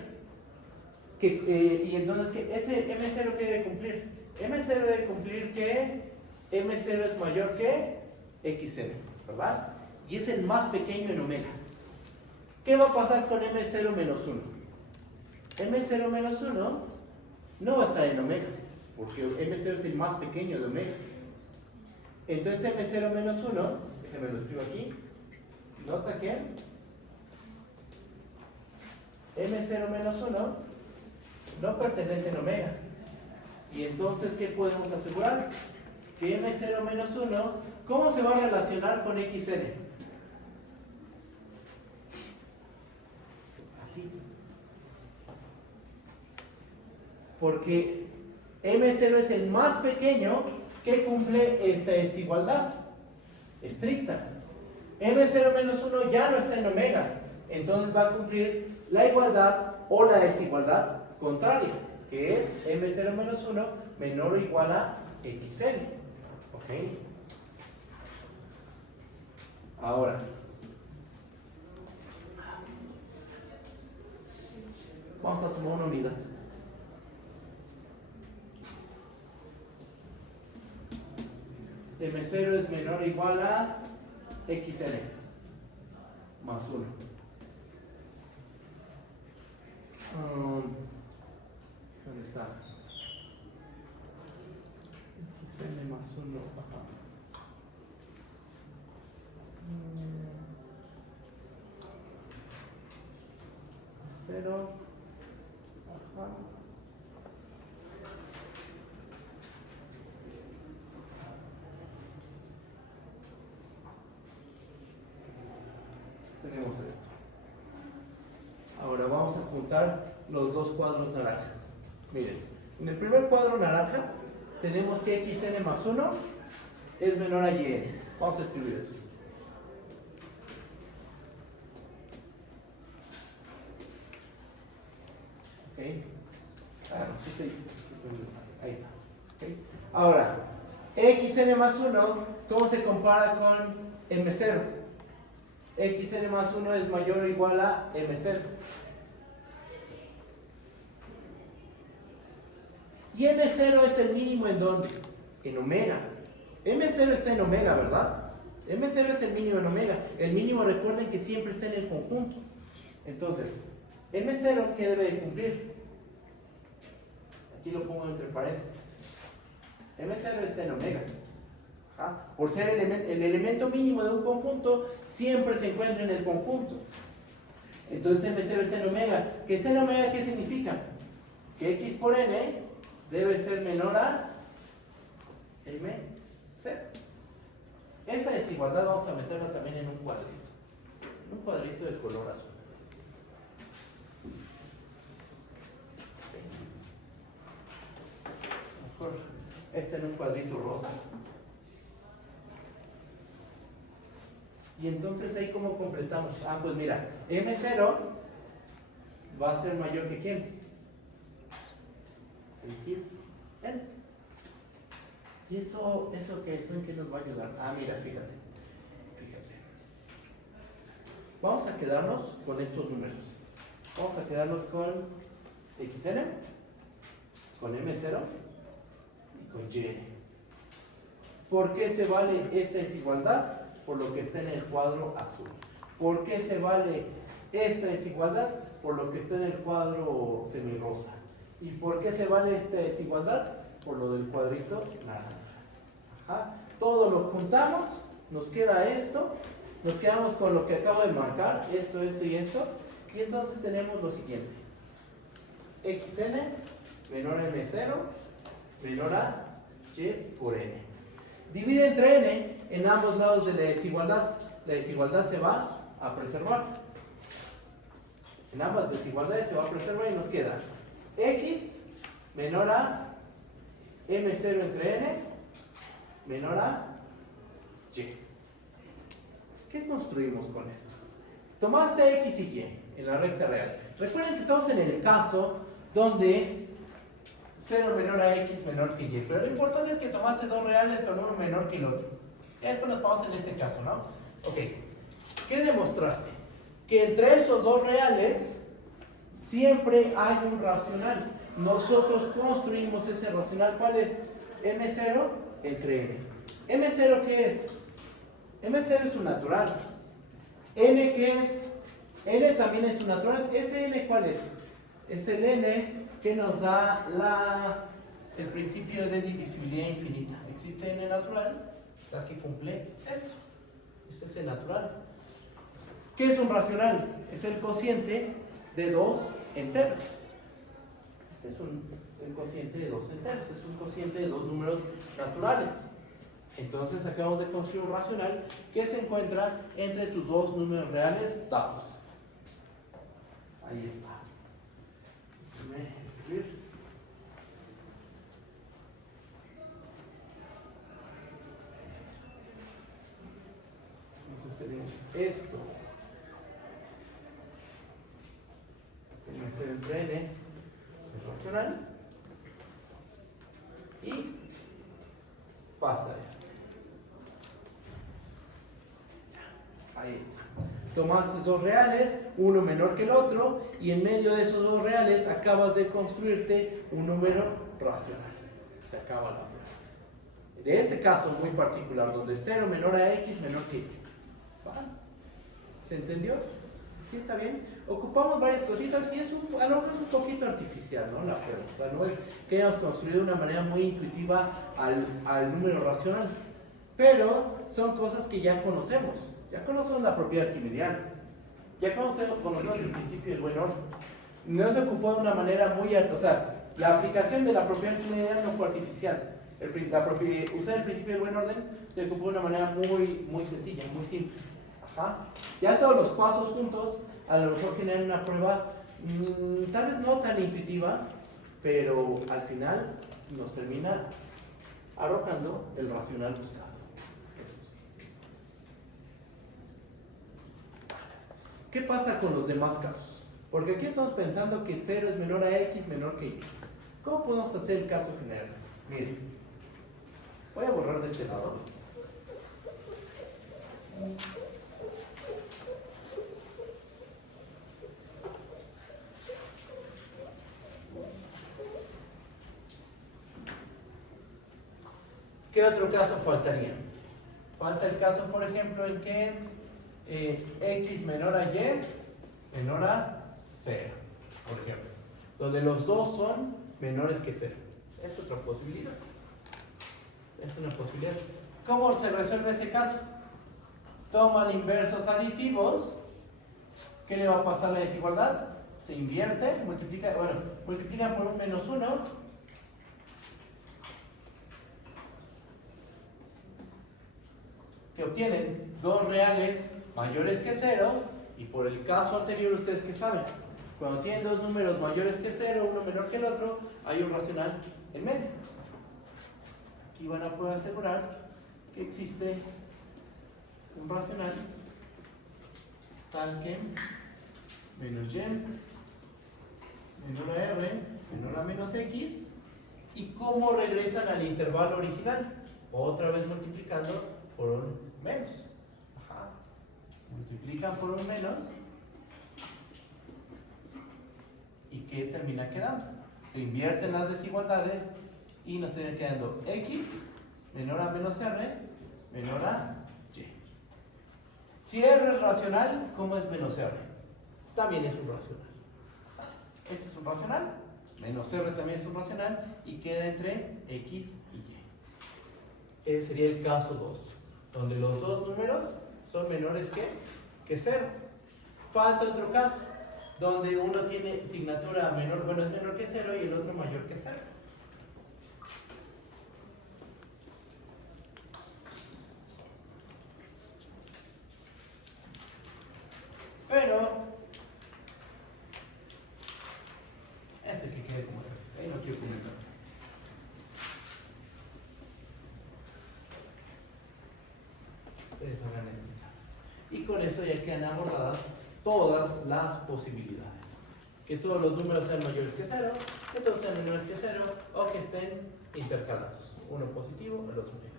Y entonces, ese M0 ¿qué debe cumplir? M0 debe cumplir que M0 es mayor que XN, ¿verdad? Y es el más pequeño en omega. ¿Qué va a pasar con M0 menos 1? M0 menos 1 no va a estar en omega, porque M0 es el más pequeño de omega. Entonces M0 menos 1, déjenme lo escribo aquí, nota que M0 menos 1 no pertenece en omega. Y entonces, ¿qué podemos asegurar? Que M0 menos 1, ¿cómo se va a relacionar con XN? Así. Porque M0 es el más pequeño que cumple esta desigualdad estricta. M0 menos 1 ya no está en omega, entonces va a cumplir la igualdad o la desigualdad contraria, que es M0 menos 1 menor o igual a XN. ¿Ok? Ahora, vamos a sumar una unidad. M0 es menor o igual a XN más 1. ¿Dónde está? XN más 1. Ajá. 0. Ajá. Tenemos esto. Ahora vamos a juntar los dos cuadros naranjas. Miren, en el primer cuadro naranja tenemos que XN más 1 es menor a YN. Vamos a escribir eso. ¿Ok? Ahí está. ¿Okay? Ahora, XN más 1, ¿cómo se compara con M0? XN más 1 es mayor o igual a M0. Y M0 es el mínimo ¿en dónde? En omega. M0 está en omega, ¿verdad? M0 es el mínimo en omega. El mínimo, recuerden que siempre está en el conjunto. Entonces, M0, ¿qué debe de cumplir? Aquí lo pongo entre paréntesis. M0 está en omega. Por ser el elemento mínimo de un conjunto, siempre se encuentra en el conjunto. Entonces M0 está en omega. ¿Que está en omega qué significa? Que X por N debe ser menor a M0. Esa desigualdad vamos a meterla también en un cuadrito. Un cuadrito de color azul. Mejor este en un cuadrito rosa. Y entonces ahí cómo completamos. Pues mira, M0 va a ser mayor que ¿quién? X, N. ¿Y eso qué es? ¿En qué nos va a ayudar? Mira, fíjate. Vamos a quedarnos con estos números. Vamos a quedarnos con XN, con M0 y con YN. ¿Por qué se vale esta desigualdad? Por lo que está en el cuadro azul. ¿Por qué se vale esta desigualdad? Por lo que está en el cuadro semirrosa. ¿Y por qué se vale esta desigualdad? Por lo del cuadrito naranja. Todo lo juntamos, nos queda esto, nos quedamos con lo que acabo de marcar, esto y esto, y entonces tenemos lo siguiente. XN menor a M0 menor a Y por N. Divide entre N en ambos lados de la desigualdad. La desigualdad se va a preservar. En ambas desigualdades se va a preservar y nos queda X menor a M0 entre N menor a Y. ¿Qué construimos con esto? Tomaste X y Y en la recta real. Recuerden que estamos en el caso donde 0 menor a X menor que Y. Pero lo importante es que tomaste dos reales con uno menor que el otro. Después nos vamos en este caso, ¿no? Ok. ¿Qué demostraste? Que entre esos dos reales siempre hay un racional. Nosotros construimos ese racional. ¿Cuál es? M0 entre N. ¿M0 qué es? M0 es un natural. ¿N qué es? N también es un natural. ¿Ese N cuál es? Es el N que nos da el principio de divisibilidad infinita. Existe N natural, la que cumple esto. Este es el natural. ¿Qué es un racional? Es el cociente de dos enteros. Este es el cociente de dos enteros, es un cociente de dos números naturales. Entonces acabamos de construir un racional que se encuentra entre tus dos números reales dados. Ahí está. Déjame escribir. Entonces tenemos esto. M0 entre N es racional. Y pasa esto. Ahí está. Tomaste dos reales, uno menor que el otro, y en medio de esos dos reales acabas de construirte un número racional. Se acaba la prueba. De este caso muy particular, donde 0 menor a X menor que Y. ¿Va? ¿Se entendió? ¿Sí está bien? Ocupamos varias cositas y a lo mejor es un poquito artificial, ¿no? La prueba. O sea, no es que hayamos construido de una manera muy intuitiva al número racional. Pero son cosas que ya conocemos. Ya conocemos la propiedad arquimediana. Ya conocemos el principio del buen orden. No se ocupó de una manera muy... O sea, la aplicación de la propiedad arquimediana no fue artificial. Usar el principio del buen orden se ocupó de una manera muy sencilla, muy simple. Ajá. Ya todos los pasos juntos a lo mejor generan una prueba tal vez no tan intuitiva, pero al final nos termina arrojando el racional buscado. Eso sí. ¿Qué pasa con los demás casos? Porque aquí estamos pensando que 0 es menor a X menor que Y. ¿Cómo podemos hacer el caso general? Miren, voy a borrar de este lado. ¿Qué otro caso faltaría? Falta el caso, por ejemplo, en que x menor a y menor a 0, por ejemplo, donde los dos son menores que 0. Es otra posibilidad. Es una posibilidad. ¿Cómo se resuelve ese caso? Toman inversos aditivos. ¿Qué le va a pasar a la desigualdad? Se invierte, multiplica por un menos 1. Que obtienen dos reales mayores que 0, y por el caso anterior, ustedes que saben, cuando tienen dos números mayores que 0, uno menor que el otro, hay un racional en medio. Aquí van a poder asegurar que existe un racional tal que menos y menor a r menor a menos x. ¿Y cómo regresan al intervalo original? Otra vez multiplicando por un menos. Ajá. Multiplican por un menos. ¿Y qué termina quedando? Se invierten las desigualdades y nos termina quedando x menor a menos r menor a y. Si r es racional, ¿cómo es menos r? También es un racional. Este es un racional, menos r también es un racional, y queda entre x y y. Ese sería el caso 2, donde los dos números son menores que 0. Falta otro caso, donde uno tiene signatura menor, es menor que 0, y el otro mayor que 0. Pero ese que quede como es, ahí no quiero comentar. Ustedes hagan este caso. Y con eso ya quedan abordadas todas las posibilidades. Que todos los números sean mayores que 0, que todos sean menores que 0, o que estén intercalados. Uno positivo, el otro negativo.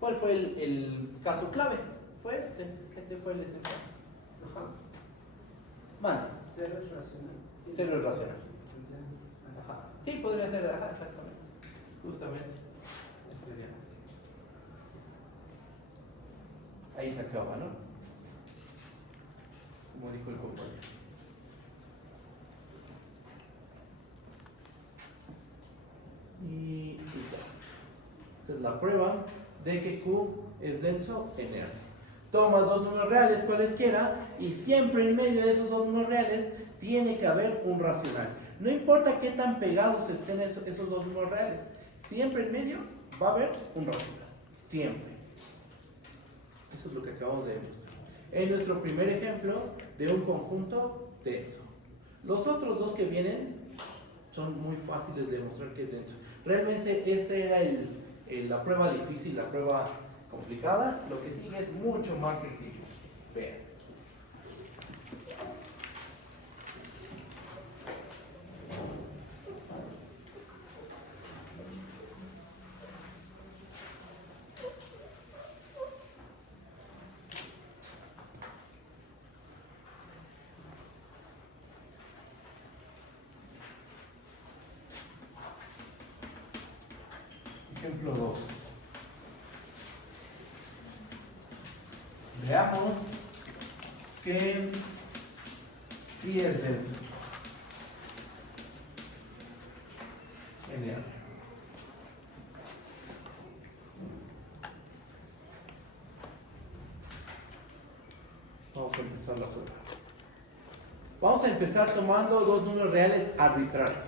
¿Cuál fue el caso clave? Fue este. Este fue el esencial. Ajá. Mande. 0 es racional. 0 es racional. Ajá. Sí, podría ser, ajá, exactamente. Justamente. Este sería. Ahí se acaba, ¿no? Como dijo el compañero. Y listo. Esta es la prueba de que Q es denso en R. Tomas dos números reales, cualesquiera, y siempre en medio de esos dos números reales tiene que haber un racional. No importa qué tan pegados estén esos dos números reales, siempre en medio va a haber un racional. Siempre. Eso es lo que acabamos de demostrar. Es nuestro primer ejemplo de un conjunto denso. Los otros dos que vienen son muy fáciles de demostrar que es denso. Realmente esta era la prueba difícil, la prueba complicada. Lo que sigue es mucho más sencillo. Vean. Ejemplo 2. Veamos que sí es denso. Genial. Vamos a empezar la prueba. Vamos a empezar tomando dos números reales arbitrarios.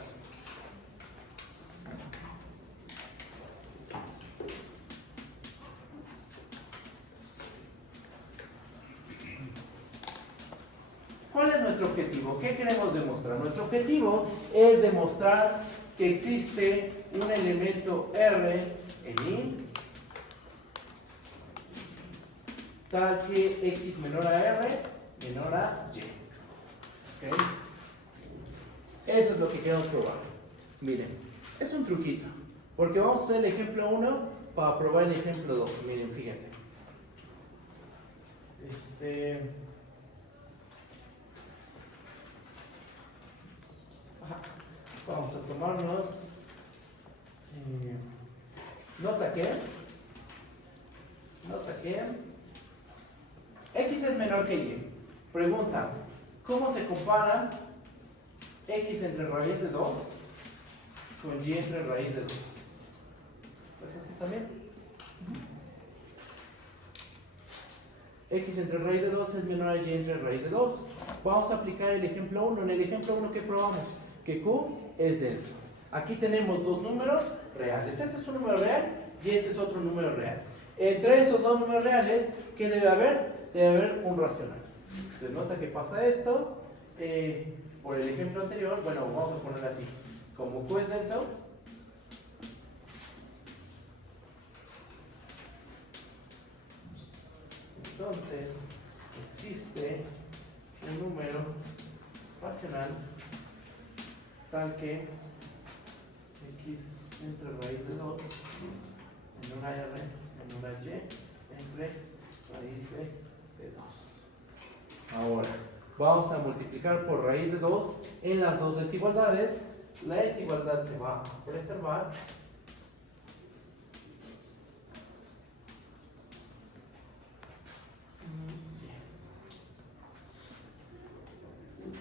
¿Cuál es nuestro objetivo? ¿Qué queremos demostrar? Nuestro objetivo es demostrar que existe un elemento R en I tal que X menor a R menor a Y. ¿Okay? Eso es lo que queremos probar. Miren, es un truquito, porque vamos a hacer el ejemplo 1 para probar el ejemplo 2. Miren, fíjate. Vamos a tomarnos Nota que X es menor que Y. Pregunta, ¿cómo se compara X entre raíz de 2 con Y entre raíz de 2? Pues así también. X entre raíz de 2 es menor a Y entre raíz de 2. Vamos a aplicar el ejemplo 1. En el ejemplo 1, ¿qué probamos? Que Q es denso. Aquí tenemos dos números reales. Este es un número real y este es otro número real. Entre esos dos números reales, ¿qué debe haber? Debe haber un racional. Entonces, nota que pasa esto. Por el ejemplo anterior, bueno, vamos a poner así. Como Q es denso, entonces existe un número racional tal que X entre raíz de 2 en una R en una Y entre raíz de 2. Ahora, vamos a multiplicar por raíz de 2 en las dos desigualdades. La desigualdad se va a preservar.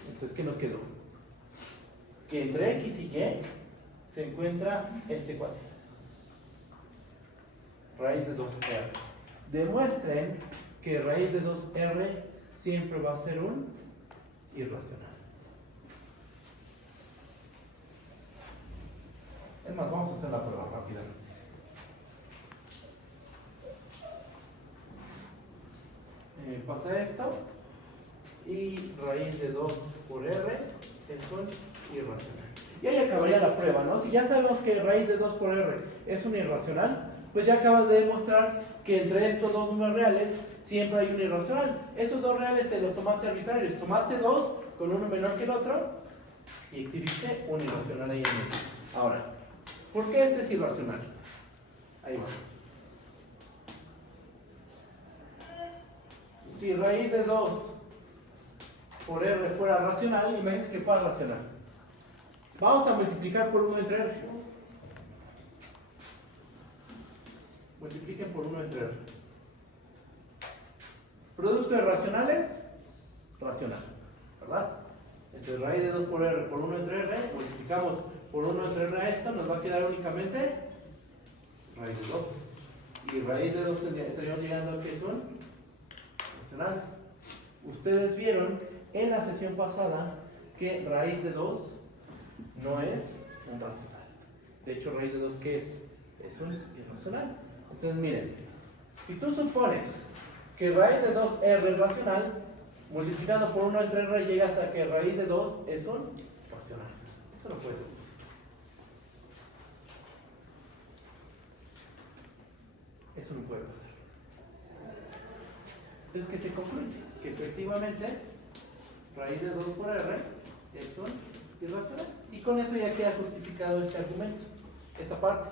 Entonces, ¿qué nos quedó? Que entre X y Y se encuentra este cuadro. Raíz de 2R. Demuestren que raíz de 2R siempre va a ser un irracional. Es más, vamos a hacer la prueba rápidamente. Pasa esto y raíz de 2 por R es un irracional. Y ahí acabaría la prueba, ¿no? Si ya sabemos que raíz de 2 por R es un irracional, pues ya acabas de demostrar que entre estos dos números reales siempre hay un irracional. Esos dos reales te los tomaste arbitrarios. Tomaste dos con uno menor que el otro y exhibiste un irracional ahí en medio. Ahora, ¿por qué este es irracional? Ahí va. Si raíz de 2 por R fuera racional, imagínate que fuera racional. Vamos a multiplicar por 1 entre R. Multipliquen por 1 entre R. Producto de racionales, racional, ¿verdad? Entonces raíz de 2 por R por 1 entre R, multiplicamos por 1 entre R a esto, nos va a quedar únicamente raíz de 2. Y raíz de 2 estaríamos llegando a que es un racional. Ustedes vieron en la sesión pasada que raíz de 2 no es un racional. De hecho, raíz de 2, ¿qué es? Es un irracional. Entonces, miren, si tú supones que raíz de 2R es racional, multiplicando por 1 entre R llegas a que raíz de 2 es un racional. Eso no puede ser. Eso no puede pasar. Entonces, ¿qué se concluye? Que efectivamente raíz de 2 por R es un irracional. Y con eso ya queda justificado este argumento, esta parte.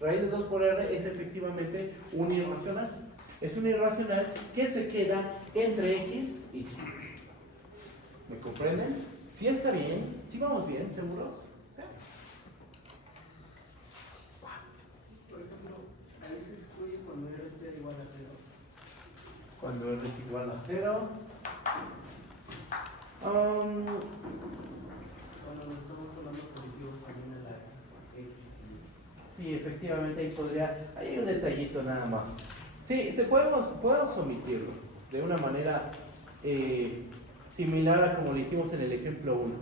Raíz de 2 por R es efectivamente un irracional. Es un irracional que se queda entre X y Y. ¿Me comprenden? ¿Sí está bien? ¿Sí vamos bien? ¿Seguros? ¿Sí? Por ejemplo, ahí se excluye cuando R es igual a 0. Cuando R es igual a 0. Cuando nos estamos tomando positivos también en la X. Sí, efectivamente ahí podría. Ahí hay un detallito nada más. Sí, podemos omitirlo de una manera similar a como lo hicimos en el ejemplo 1,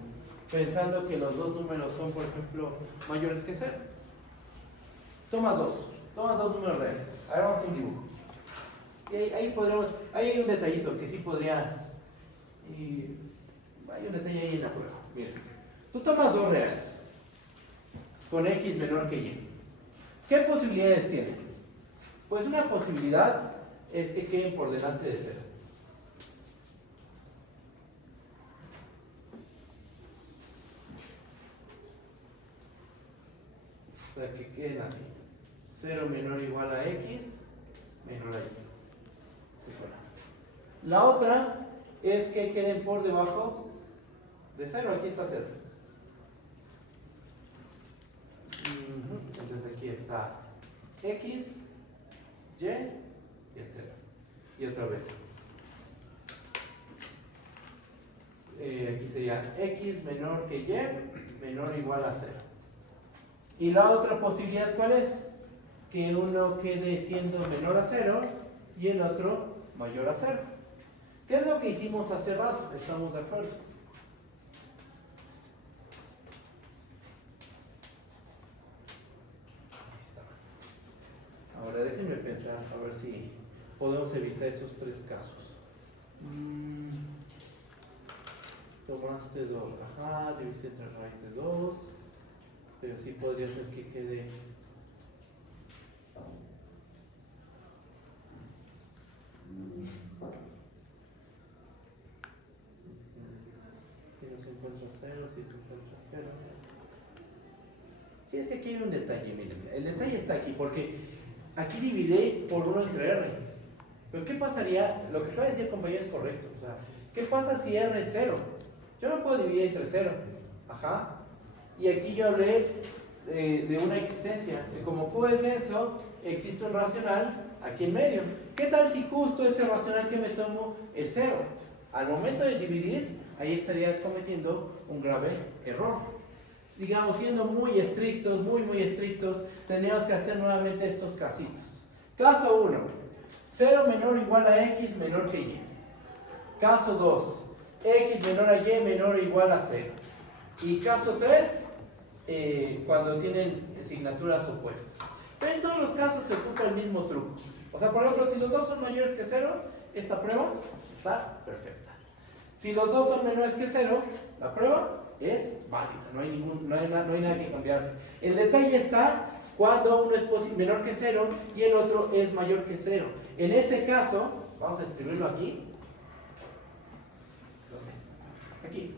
pensando que los dos números son, por ejemplo, mayores que 0. Tomas dos números reales. Ahora vamos a un dibujo. Y ahí hay un detallito que sí podría. Hay un detalle ahí en la prueba. Mira, tú tomas dos reales con X menor que Y. ¿Qué posibilidades tienes? Pues una posibilidad es que queden por delante de 0. O sea, que queden así. 0 menor o igual a X menor a Y. La otra es que queden por debajo de 0. Aquí está 0. Entonces aquí está X, Y y el 0. Y otra vez. Aquí sería X menor que Y menor o igual a 0. Y la otra posibilidad, ¿cuál es? Que uno quede siendo menor a 0 y el otro mayor a 0. ¿Qué es lo que hicimos hace rato? ¿Estamos de acuerdo? Ahí está. Ahora déjenme pensar a ver si podemos evitar estos tres casos. Tomaste 2, ajá, dividiste entre raíz de 2, pero sí podría ser que quede si no se encuentra 0, si se encuentra 0. Sí, es que aquí hay un detalle, miren, el detalle está aquí, porque aquí dividí por 1 entre R. Pero ¿qué pasaría? Lo que acaba de decir el compañero es correcto, o sea, ¿qué pasa si R es 0? Yo no puedo dividir entre 0, ajá, y aquí yo hablé de una existencia, que como Q es denso, existe un racional aquí en medio. ¿Qué tal si justo ese racional que me tomo es 0? Al momento de dividir, ahí estaría cometiendo un grave error. Digamos, siendo muy estrictos, muy estrictos, tendríamos que hacer nuevamente estos casitos. Caso 1, 0 menor o igual a X menor que Y. Caso 2, X menor a Y menor o igual a 0. Y caso 3, cuando tienen signaturas opuestas. Pero en todos los casos se ocupa el mismo truco. O sea, por ejemplo, si los dos son mayores que 0, esta prueba está perfecta. Si los dos son menores que 0, la prueba es válida. No hay nada que cambiar. El detalle está cuando uno es menor que 0 y el otro es mayor que 0. En ese caso, vamos a escribirlo aquí. Aquí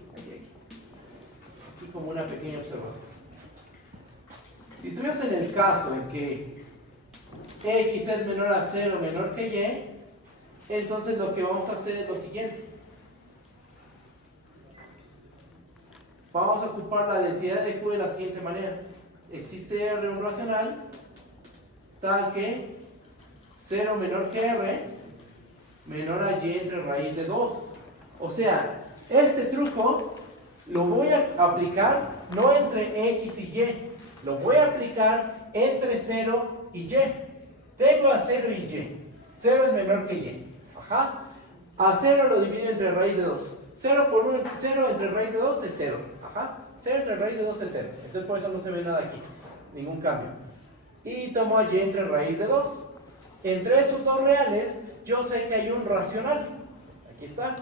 como una pequeña observación. Si estuviéramos en el caso en que X es menor a 0 menor que Y, entonces lo que vamos a hacer es lo siguiente. Vamos a ocupar la densidad de Q de la siguiente manera. Existe R un racional tal que 0 menor que R menor a Y entre raíz de 2. O sea, este truco lo voy a aplicar no entre X y Y, lo voy a aplicar entre 0 y Y. Tengo a 0 y Y. 0 es menor que Y. Ajá. A 0 lo divido entre raíz de 2. 0 entre raíz de 2 es 0. Ajá. 0 entre raíz de 2 es 0. Entonces por eso no se ve nada aquí. Ningún cambio. Y tomo a Y entre raíz de 2. Entre esos dos reales, yo sé que hay un racional. Aquí está.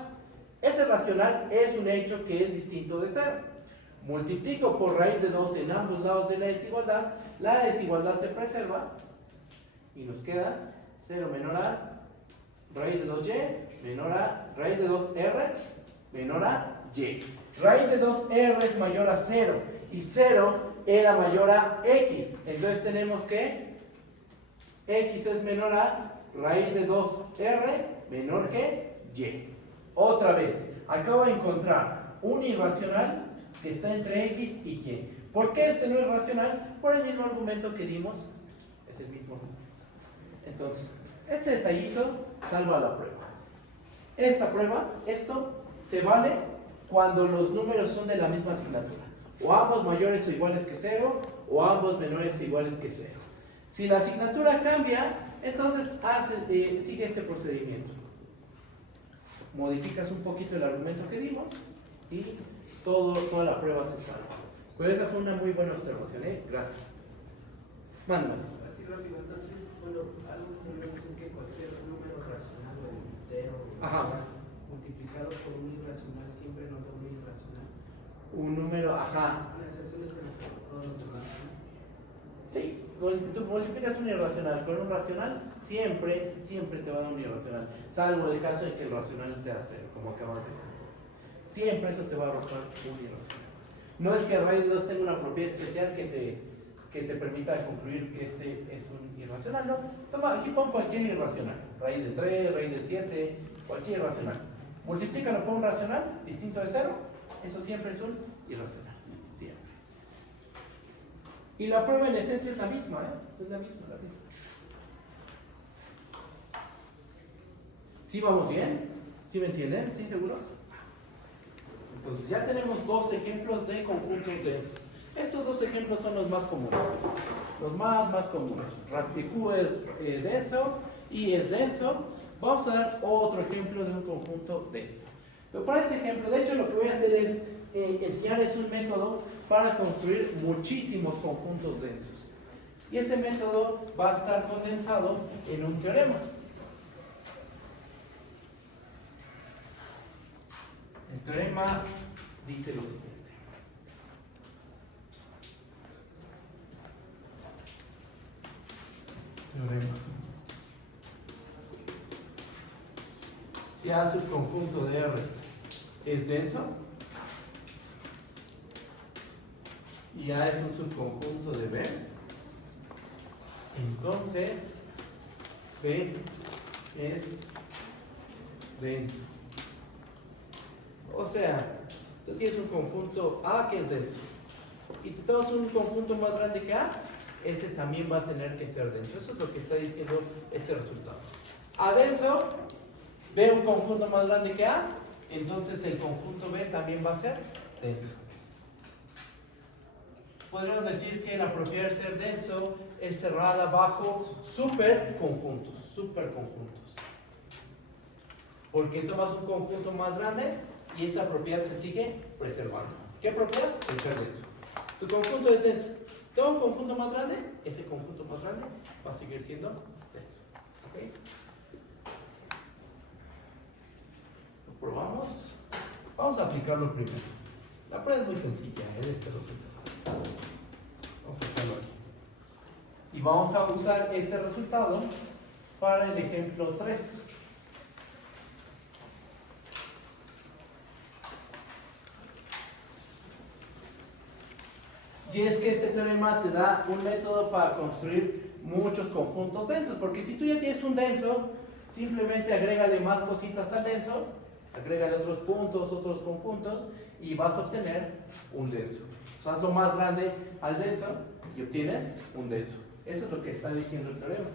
Ese racional es un hecho que es distinto de 0. Multiplico por raíz de 2 en ambos lados de la desigualdad se preserva y nos queda 0 menor a raíz de 2y menor a raíz de 2r menor a y. Raíz de 2r es mayor a 0 y 0 era mayor a x. Entonces tenemos que x es menor a raíz de 2r menor que y. Otra vez, acabo de encontrar un irracional que está entre x y y. ¿Por qué este no es racional? Por el mismo argumento que dimos. Es el mismo argumento. Entonces, este detallito salva la prueba. Esta prueba, esto se vale cuando los números son de la misma asignatura. O ambos mayores o iguales que 0, o ambos menores o iguales que 0. Si la asignatura cambia, entonces sigue este procedimiento. Modificas un poquito el argumento que dimos y toda la prueba se salva. Pero esa fue una muy buena observación, ¿eh? Gracias. Mándame. Así rápido, entonces, bueno, algo que vemos es que cualquier número racional o entero multiplicado por un irracional siempre nos da un irracional. Un número, ajá. La excepción es en todos los demás, ¿no? Sí, tú multiplicas un irracional con un racional, siempre te va a dar un irracional, salvo el caso en que el racional sea 0, como acabas de ver. Siempre eso te va a arrojar un irracional. No es que raíz de 2 tenga una propiedad especial que te permita concluir que este es un irracional, no. Toma, aquí pon cualquier irracional, raíz de 3, raíz de 7, cualquier irracional. Multiplícalo por un racional distinto de 0, eso siempre es un irracional, siempre. Y la prueba en esencia es la misma, ¿eh? Es la misma. ¿Sí vamos bien? ¿Sí me entienden? ¿Sí seguros? Entonces ya tenemos dos ejemplos de conjuntos densos. Estos dos ejemplos son los más comunes. Los más comunes. RASPQ es denso y es denso. Vamos a dar otro ejemplo de un conjunto denso. Pero para este ejemplo, de hecho lo que voy a hacer es enseñarles un método para construir muchísimos conjuntos densos. Y ese método va a estar condensado en un teorema. El teorema dice lo siguiente. Teorema. Si A subconjunto de R es denso y A es un subconjunto de B, entonces B es denso. O sea, tú tienes un conjunto A que es denso y tú tomas un conjunto más grande que A, ese también va a tener que ser denso. Eso es lo que está diciendo este resultado. A denso, B un conjunto más grande que A, entonces el conjunto B también va a ser denso. Podríamos decir que la propiedad de ser denso es cerrada bajo superconjuntos. Porque tomas un conjunto más grande y esa propiedad se sigue preservando. ¿Qué propiedad? El ser denso. Tu conjunto es denso. Toma un conjunto más grande, ese conjunto más grande va a seguir siendo denso. ¿Okay? Lo probamos. Vamos a aplicarlo primero. La prueba es muy sencilla, de este resultado. Vamos a aplicarlo aquí. Y vamos a usar este resultado para el ejemplo 3. Y es que este teorema te da un método para construir muchos conjuntos densos, porque si tú ya tienes un denso, simplemente agrégale más cositas al denso, agrégale otros puntos, otros conjuntos, y vas a obtener un denso. O sea, hazlo más grande al denso y obtienes un denso. Eso es lo que está diciendo el teorema.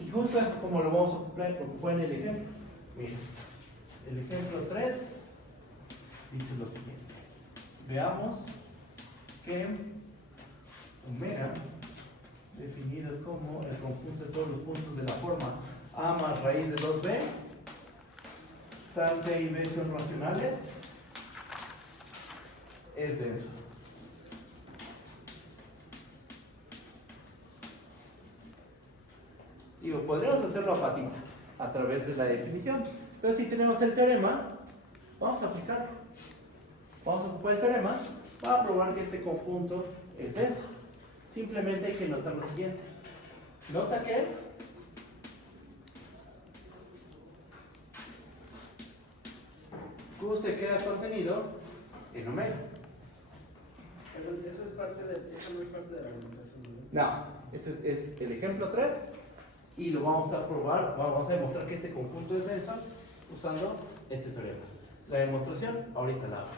Y justo es como lo vamos a ocupar en el ejemplo. Mira, el ejemplo 3 dice lo siguiente. Veamos que omega, definido como el conjunto de todos los puntos de la forma A más raíz de 2b, tanto y b son racionales, es denso. Digo, podríamos hacerlo a patita, a través de la definición, pero si tenemos el teorema, vamos a aplicarlo. Vamos a ocupar el teorema para probar que este conjunto es denso. Simplemente hay que notar lo siguiente. Nota que Q se queda contenido en omega. Entonces, eso no es parte de la argumentación, ¿no? No, ese es el ejemplo 3 y lo vamos a probar, vamos a demostrar que este conjunto es denso usando este teorema. La demostración ahorita la hago.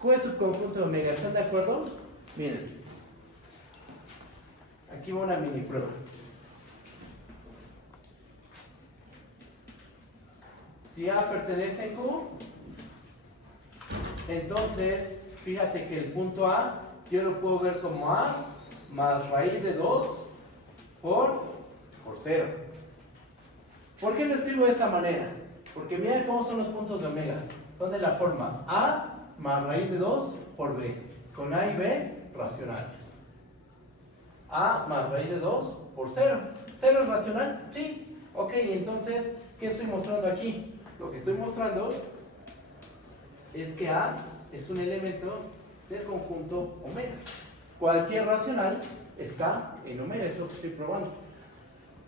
Q es subconjunto de omega, ¿están de acuerdo? Miren, aquí va una mini prueba. Si A pertenece a Q, entonces fíjate que el punto A yo lo puedo ver como A más raíz de 2 por 0. ¿Por qué lo escribo de esa manera? Porque mira cómo son los puntos de omega. Son de la forma A más raíz de 2 por b, con a y b racionales. A más raíz de 2 por 0. ¿0 es racional? Sí. Ok, entonces, ¿qué estoy mostrando aquí? Lo que estoy mostrando es que A es un elemento del conjunto omega. Cualquier racional está en omega, es lo que estoy probando.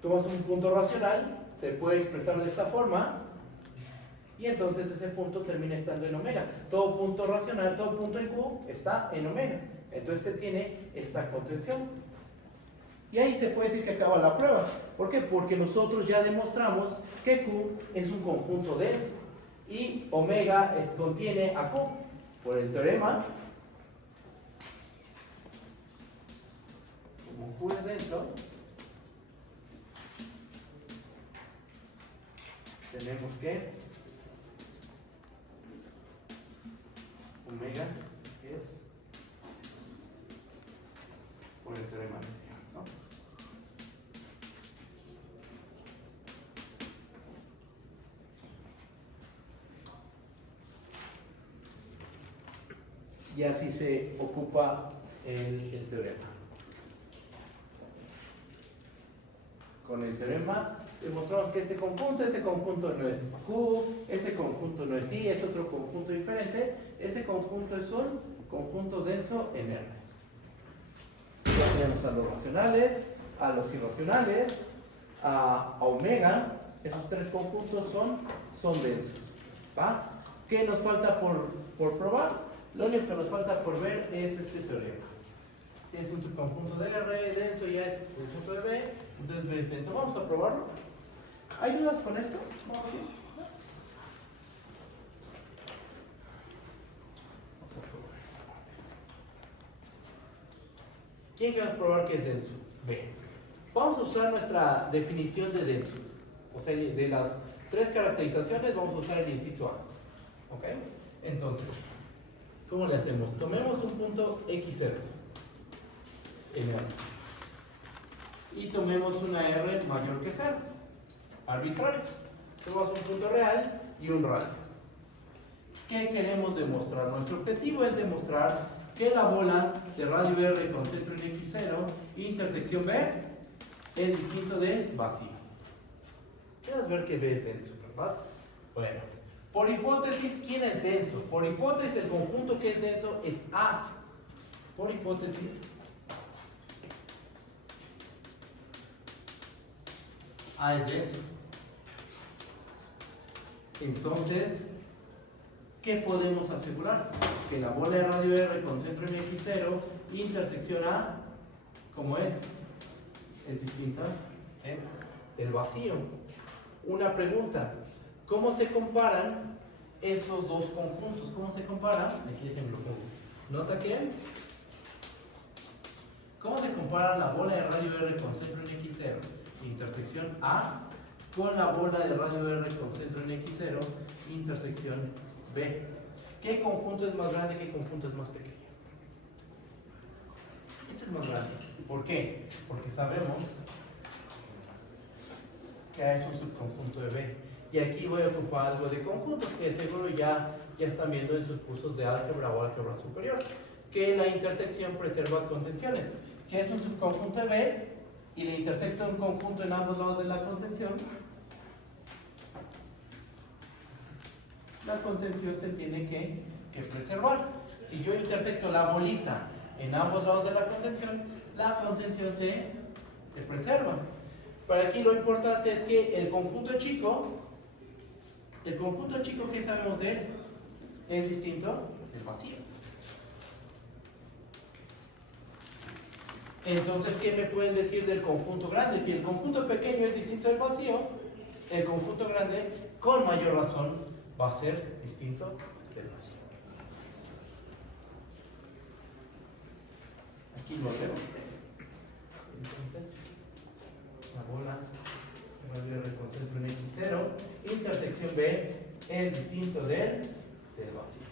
Tomas un punto racional, se puede expresar de esta forma, y entonces ese punto termina estando en omega. Todo punto racional, todo punto en Q está en omega. Entonces se tiene esta contención. Y ahí se puede decir que acaba la prueba. ¿Por qué? Porque nosotros ya demostramos que Q es un conjunto denso y omega contiene a Q. Por el teorema como Q es denso, tenemos que omega es por el teorema de Young, ¿no? Y así se ocupa el teorema. Con el teorema demostramos que este conjunto no es Q, este conjunto no es I, es otro conjunto diferente. Ese conjunto es un conjunto denso en R. Ya tenemos a los racionales, a los irracionales, a omega. Esos tres conjuntos son densos. ¿Va? ¿Qué nos falta por probar? Lo único que nos falta por ver es este teorema. Si es un subconjunto de R denso, ya es un conjunto de B, entonces B es denso. Vamos a probarlo. ¿Hay dudas con esto? Vamos a ver. ¿Quién quiere probar que es denso? B. Vamos a usar nuestra definición de denso. O sea, de las tres caracterizaciones vamos a usar el inciso A. ¿Ok? Entonces, ¿cómo le hacemos? Tomemos un punto X0 en R. Y tomemos una R mayor que 0. Arbitrario. Tomamos un punto real y un radio. ¿Qué queremos demostrar? Nuestro objetivo es demostrar que la bola de radio R con centro en X0 intersección B es distinto del vacío. Quieres ver que B es denso, ¿verdad? Bueno, por hipótesis, ¿quién es denso? Por hipótesis, el conjunto que es denso es A. Por hipótesis, A es denso. Entonces, ¿qué podemos asegurar? Que la bola de radio R con centro en X0, intersección A, ¿cómo es? Es distinta del vacío. Una pregunta, ¿cómo se comparan estos dos conjuntos? ¿Cómo se comparan? Aquí ejemplo. Nota que, ¿cómo se compara la bola de radio R con centro en X0, intersección A, con la bola de radio R con centro en X0, intersección B? ¿Qué conjunto es más grande? ¿Qué conjunto es más pequeño? Este es más grande. ¿Por qué? Porque sabemos que A es un subconjunto de B. Y aquí voy a ocupar algo de conjuntos que seguro ya están viendo en sus cursos de álgebra o álgebra superior, que la intersección preserva contenciones. Si es un subconjunto de B y le intersecto un conjunto en ambos lados de la contención, la contención se tiene que preservar. Si yo intersecto la bolita en ambos lados de la contención se preserva. Para aquí lo importante es que el conjunto chico que sabemos de él es distinto del vacío. Entonces, ¿qué me pueden decir del conjunto grande? Si el conjunto pequeño es distinto del vacío, el conjunto grande, con mayor razón, va a ser distinto del vacío. Aquí lo vemos. Entonces, la bola radio R con centro en X0, intersección B es distinto del vacío.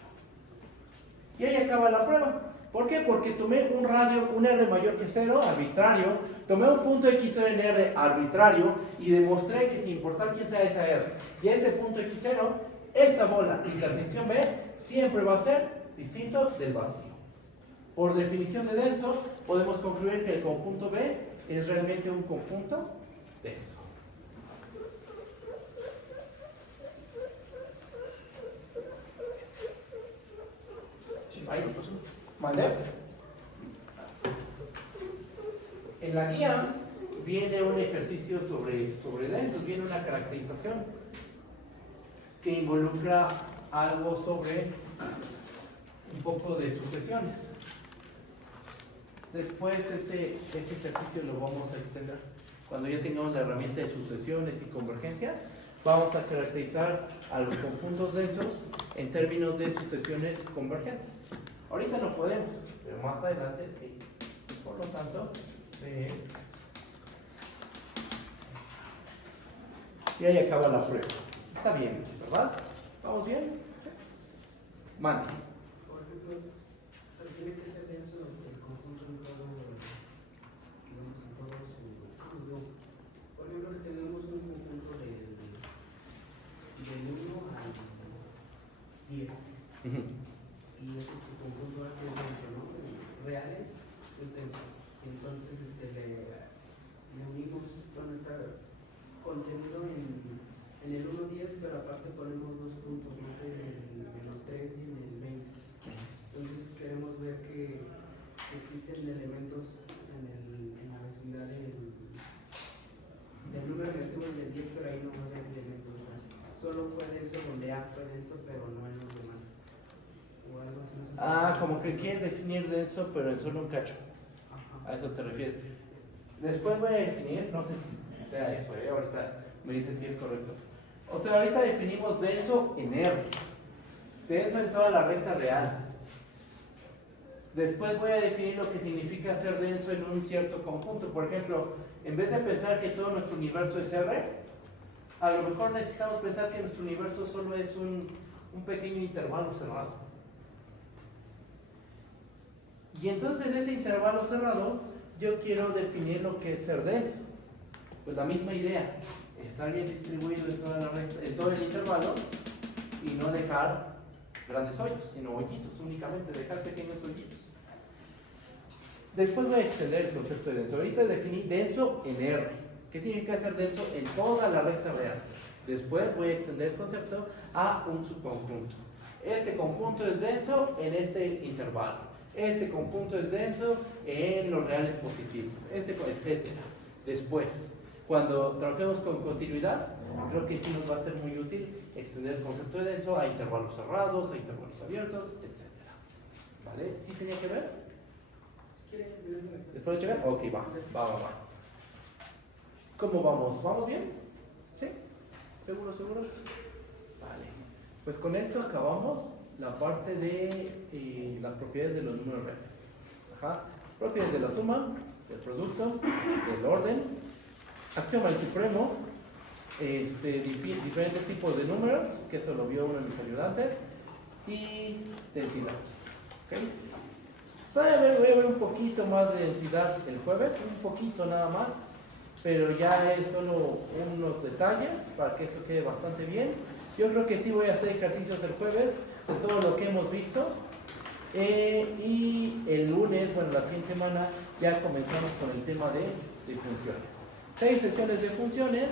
Y ahí acaba la prueba. ¿Por qué? Porque tomé un radio, un R mayor que 0, arbitrario, tomé un punto X0 en R arbitrario y demostré que sin importar quién sea esa R y ese punto X0, esta bola intersección B siempre va a ser distinto del vacío. Por definición de denso, podemos concluir que el conjunto B es realmente un conjunto denso. Ahí. ¿Vale? En la guía viene un ejercicio sobre densos, viene una caracterización que involucra algo sobre un poco de sucesiones. Después ese ejercicio lo vamos a extender. Cuando ya tengamos la herramienta de sucesiones y convergencia, vamos a caracterizar a los conjuntos densos en términos de sucesiones convergentes. Ahorita no podemos, pero más adelante sí. Por lo tanto, 6. Y ahí acaba la prueba. Está bien, ¿verdad? ¿Vamos bien? Mande. Por ejemplo, tiene que ser denso el conjunto en todo, digamos, en todo su. Por ejemplo, que tenemos un conjunto del 1 al 10. Y ese es tu conjunto que es denso, ¿no? Reales es denso. Entonces, le unimos, bueno, está contenido en el 1-10, pero aparte ponemos 2 puntos, no sé, en el -3 y en el 20. Entonces queremos ver que existen elementos en la vecindad del número negativo y del 10, pero ahí no va a haber elementos. O sea, solo fue denso donde A fue denso, pero no en los demás. O algo así. No sé. Como que quieres definir denso, pero en solo un cacho. Ajá. A eso te refieres. Después voy a definir, no sé si sea eso, ahorita me dice si es correcto. O sea, ahorita definimos denso en R. Denso en toda la recta real. Después voy a definir lo que significa ser denso en un cierto conjunto. Por ejemplo, en vez de pensar que todo nuestro universo es R, a lo mejor necesitamos pensar que nuestro universo solo es un pequeño intervalo cerrado. Y entonces en ese intervalo cerrado, yo quiero definir lo que es ser denso. Pues la misma idea, estar bien distribuido en toda la recta, en todo el intervalo y no dejar grandes hoyos, sino hoyitos únicamente, dejar pequeños hoyitos. Después voy a extender el concepto de denso. Ahorita definí denso en R. ¿Qué significa ser denso en toda la recta real? Después voy a extender el concepto a un subconjunto. Este conjunto es denso en este intervalo. Este conjunto es denso en los reales positivos, etc. Después, cuando trabajemos con continuidad, creo que sí nos va a ser muy útil extender el concepto de denso a intervalos cerrados, a intervalos abiertos, etc. ¿Vale? ¿Sí tenía que ver? Si quieren, ¿Después de checar? Ok, va. ¿Cómo vamos? ¿Vamos bien? ¿Sí? ¿Seguros? Vale. Pues con esto acabamos la parte de las propiedades de los números reales. Propiedades de la suma, del producto, del orden, axioma del supremo, diferentes tipos de números, que eso lo vio uno de mis ayudantes, y densidad. ¿Okay? Voy a ver un poquito más de densidad el jueves, un poquito nada más, pero ya es solo unos detalles para que eso quede bastante bien. Yo creo que sí voy a hacer ejercicios el jueves de todo lo que hemos visto. Y el lunes, bueno, la siguiente semana, ya comenzamos con el tema de funciones. 6 sesiones de funciones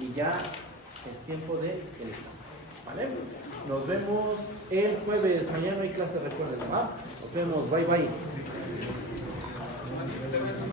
y ya es tiempo de elección. ¿Vale? Nos vemos el jueves. Mañana no hay clase, recuerden, ¿va? Nos vemos, bye bye.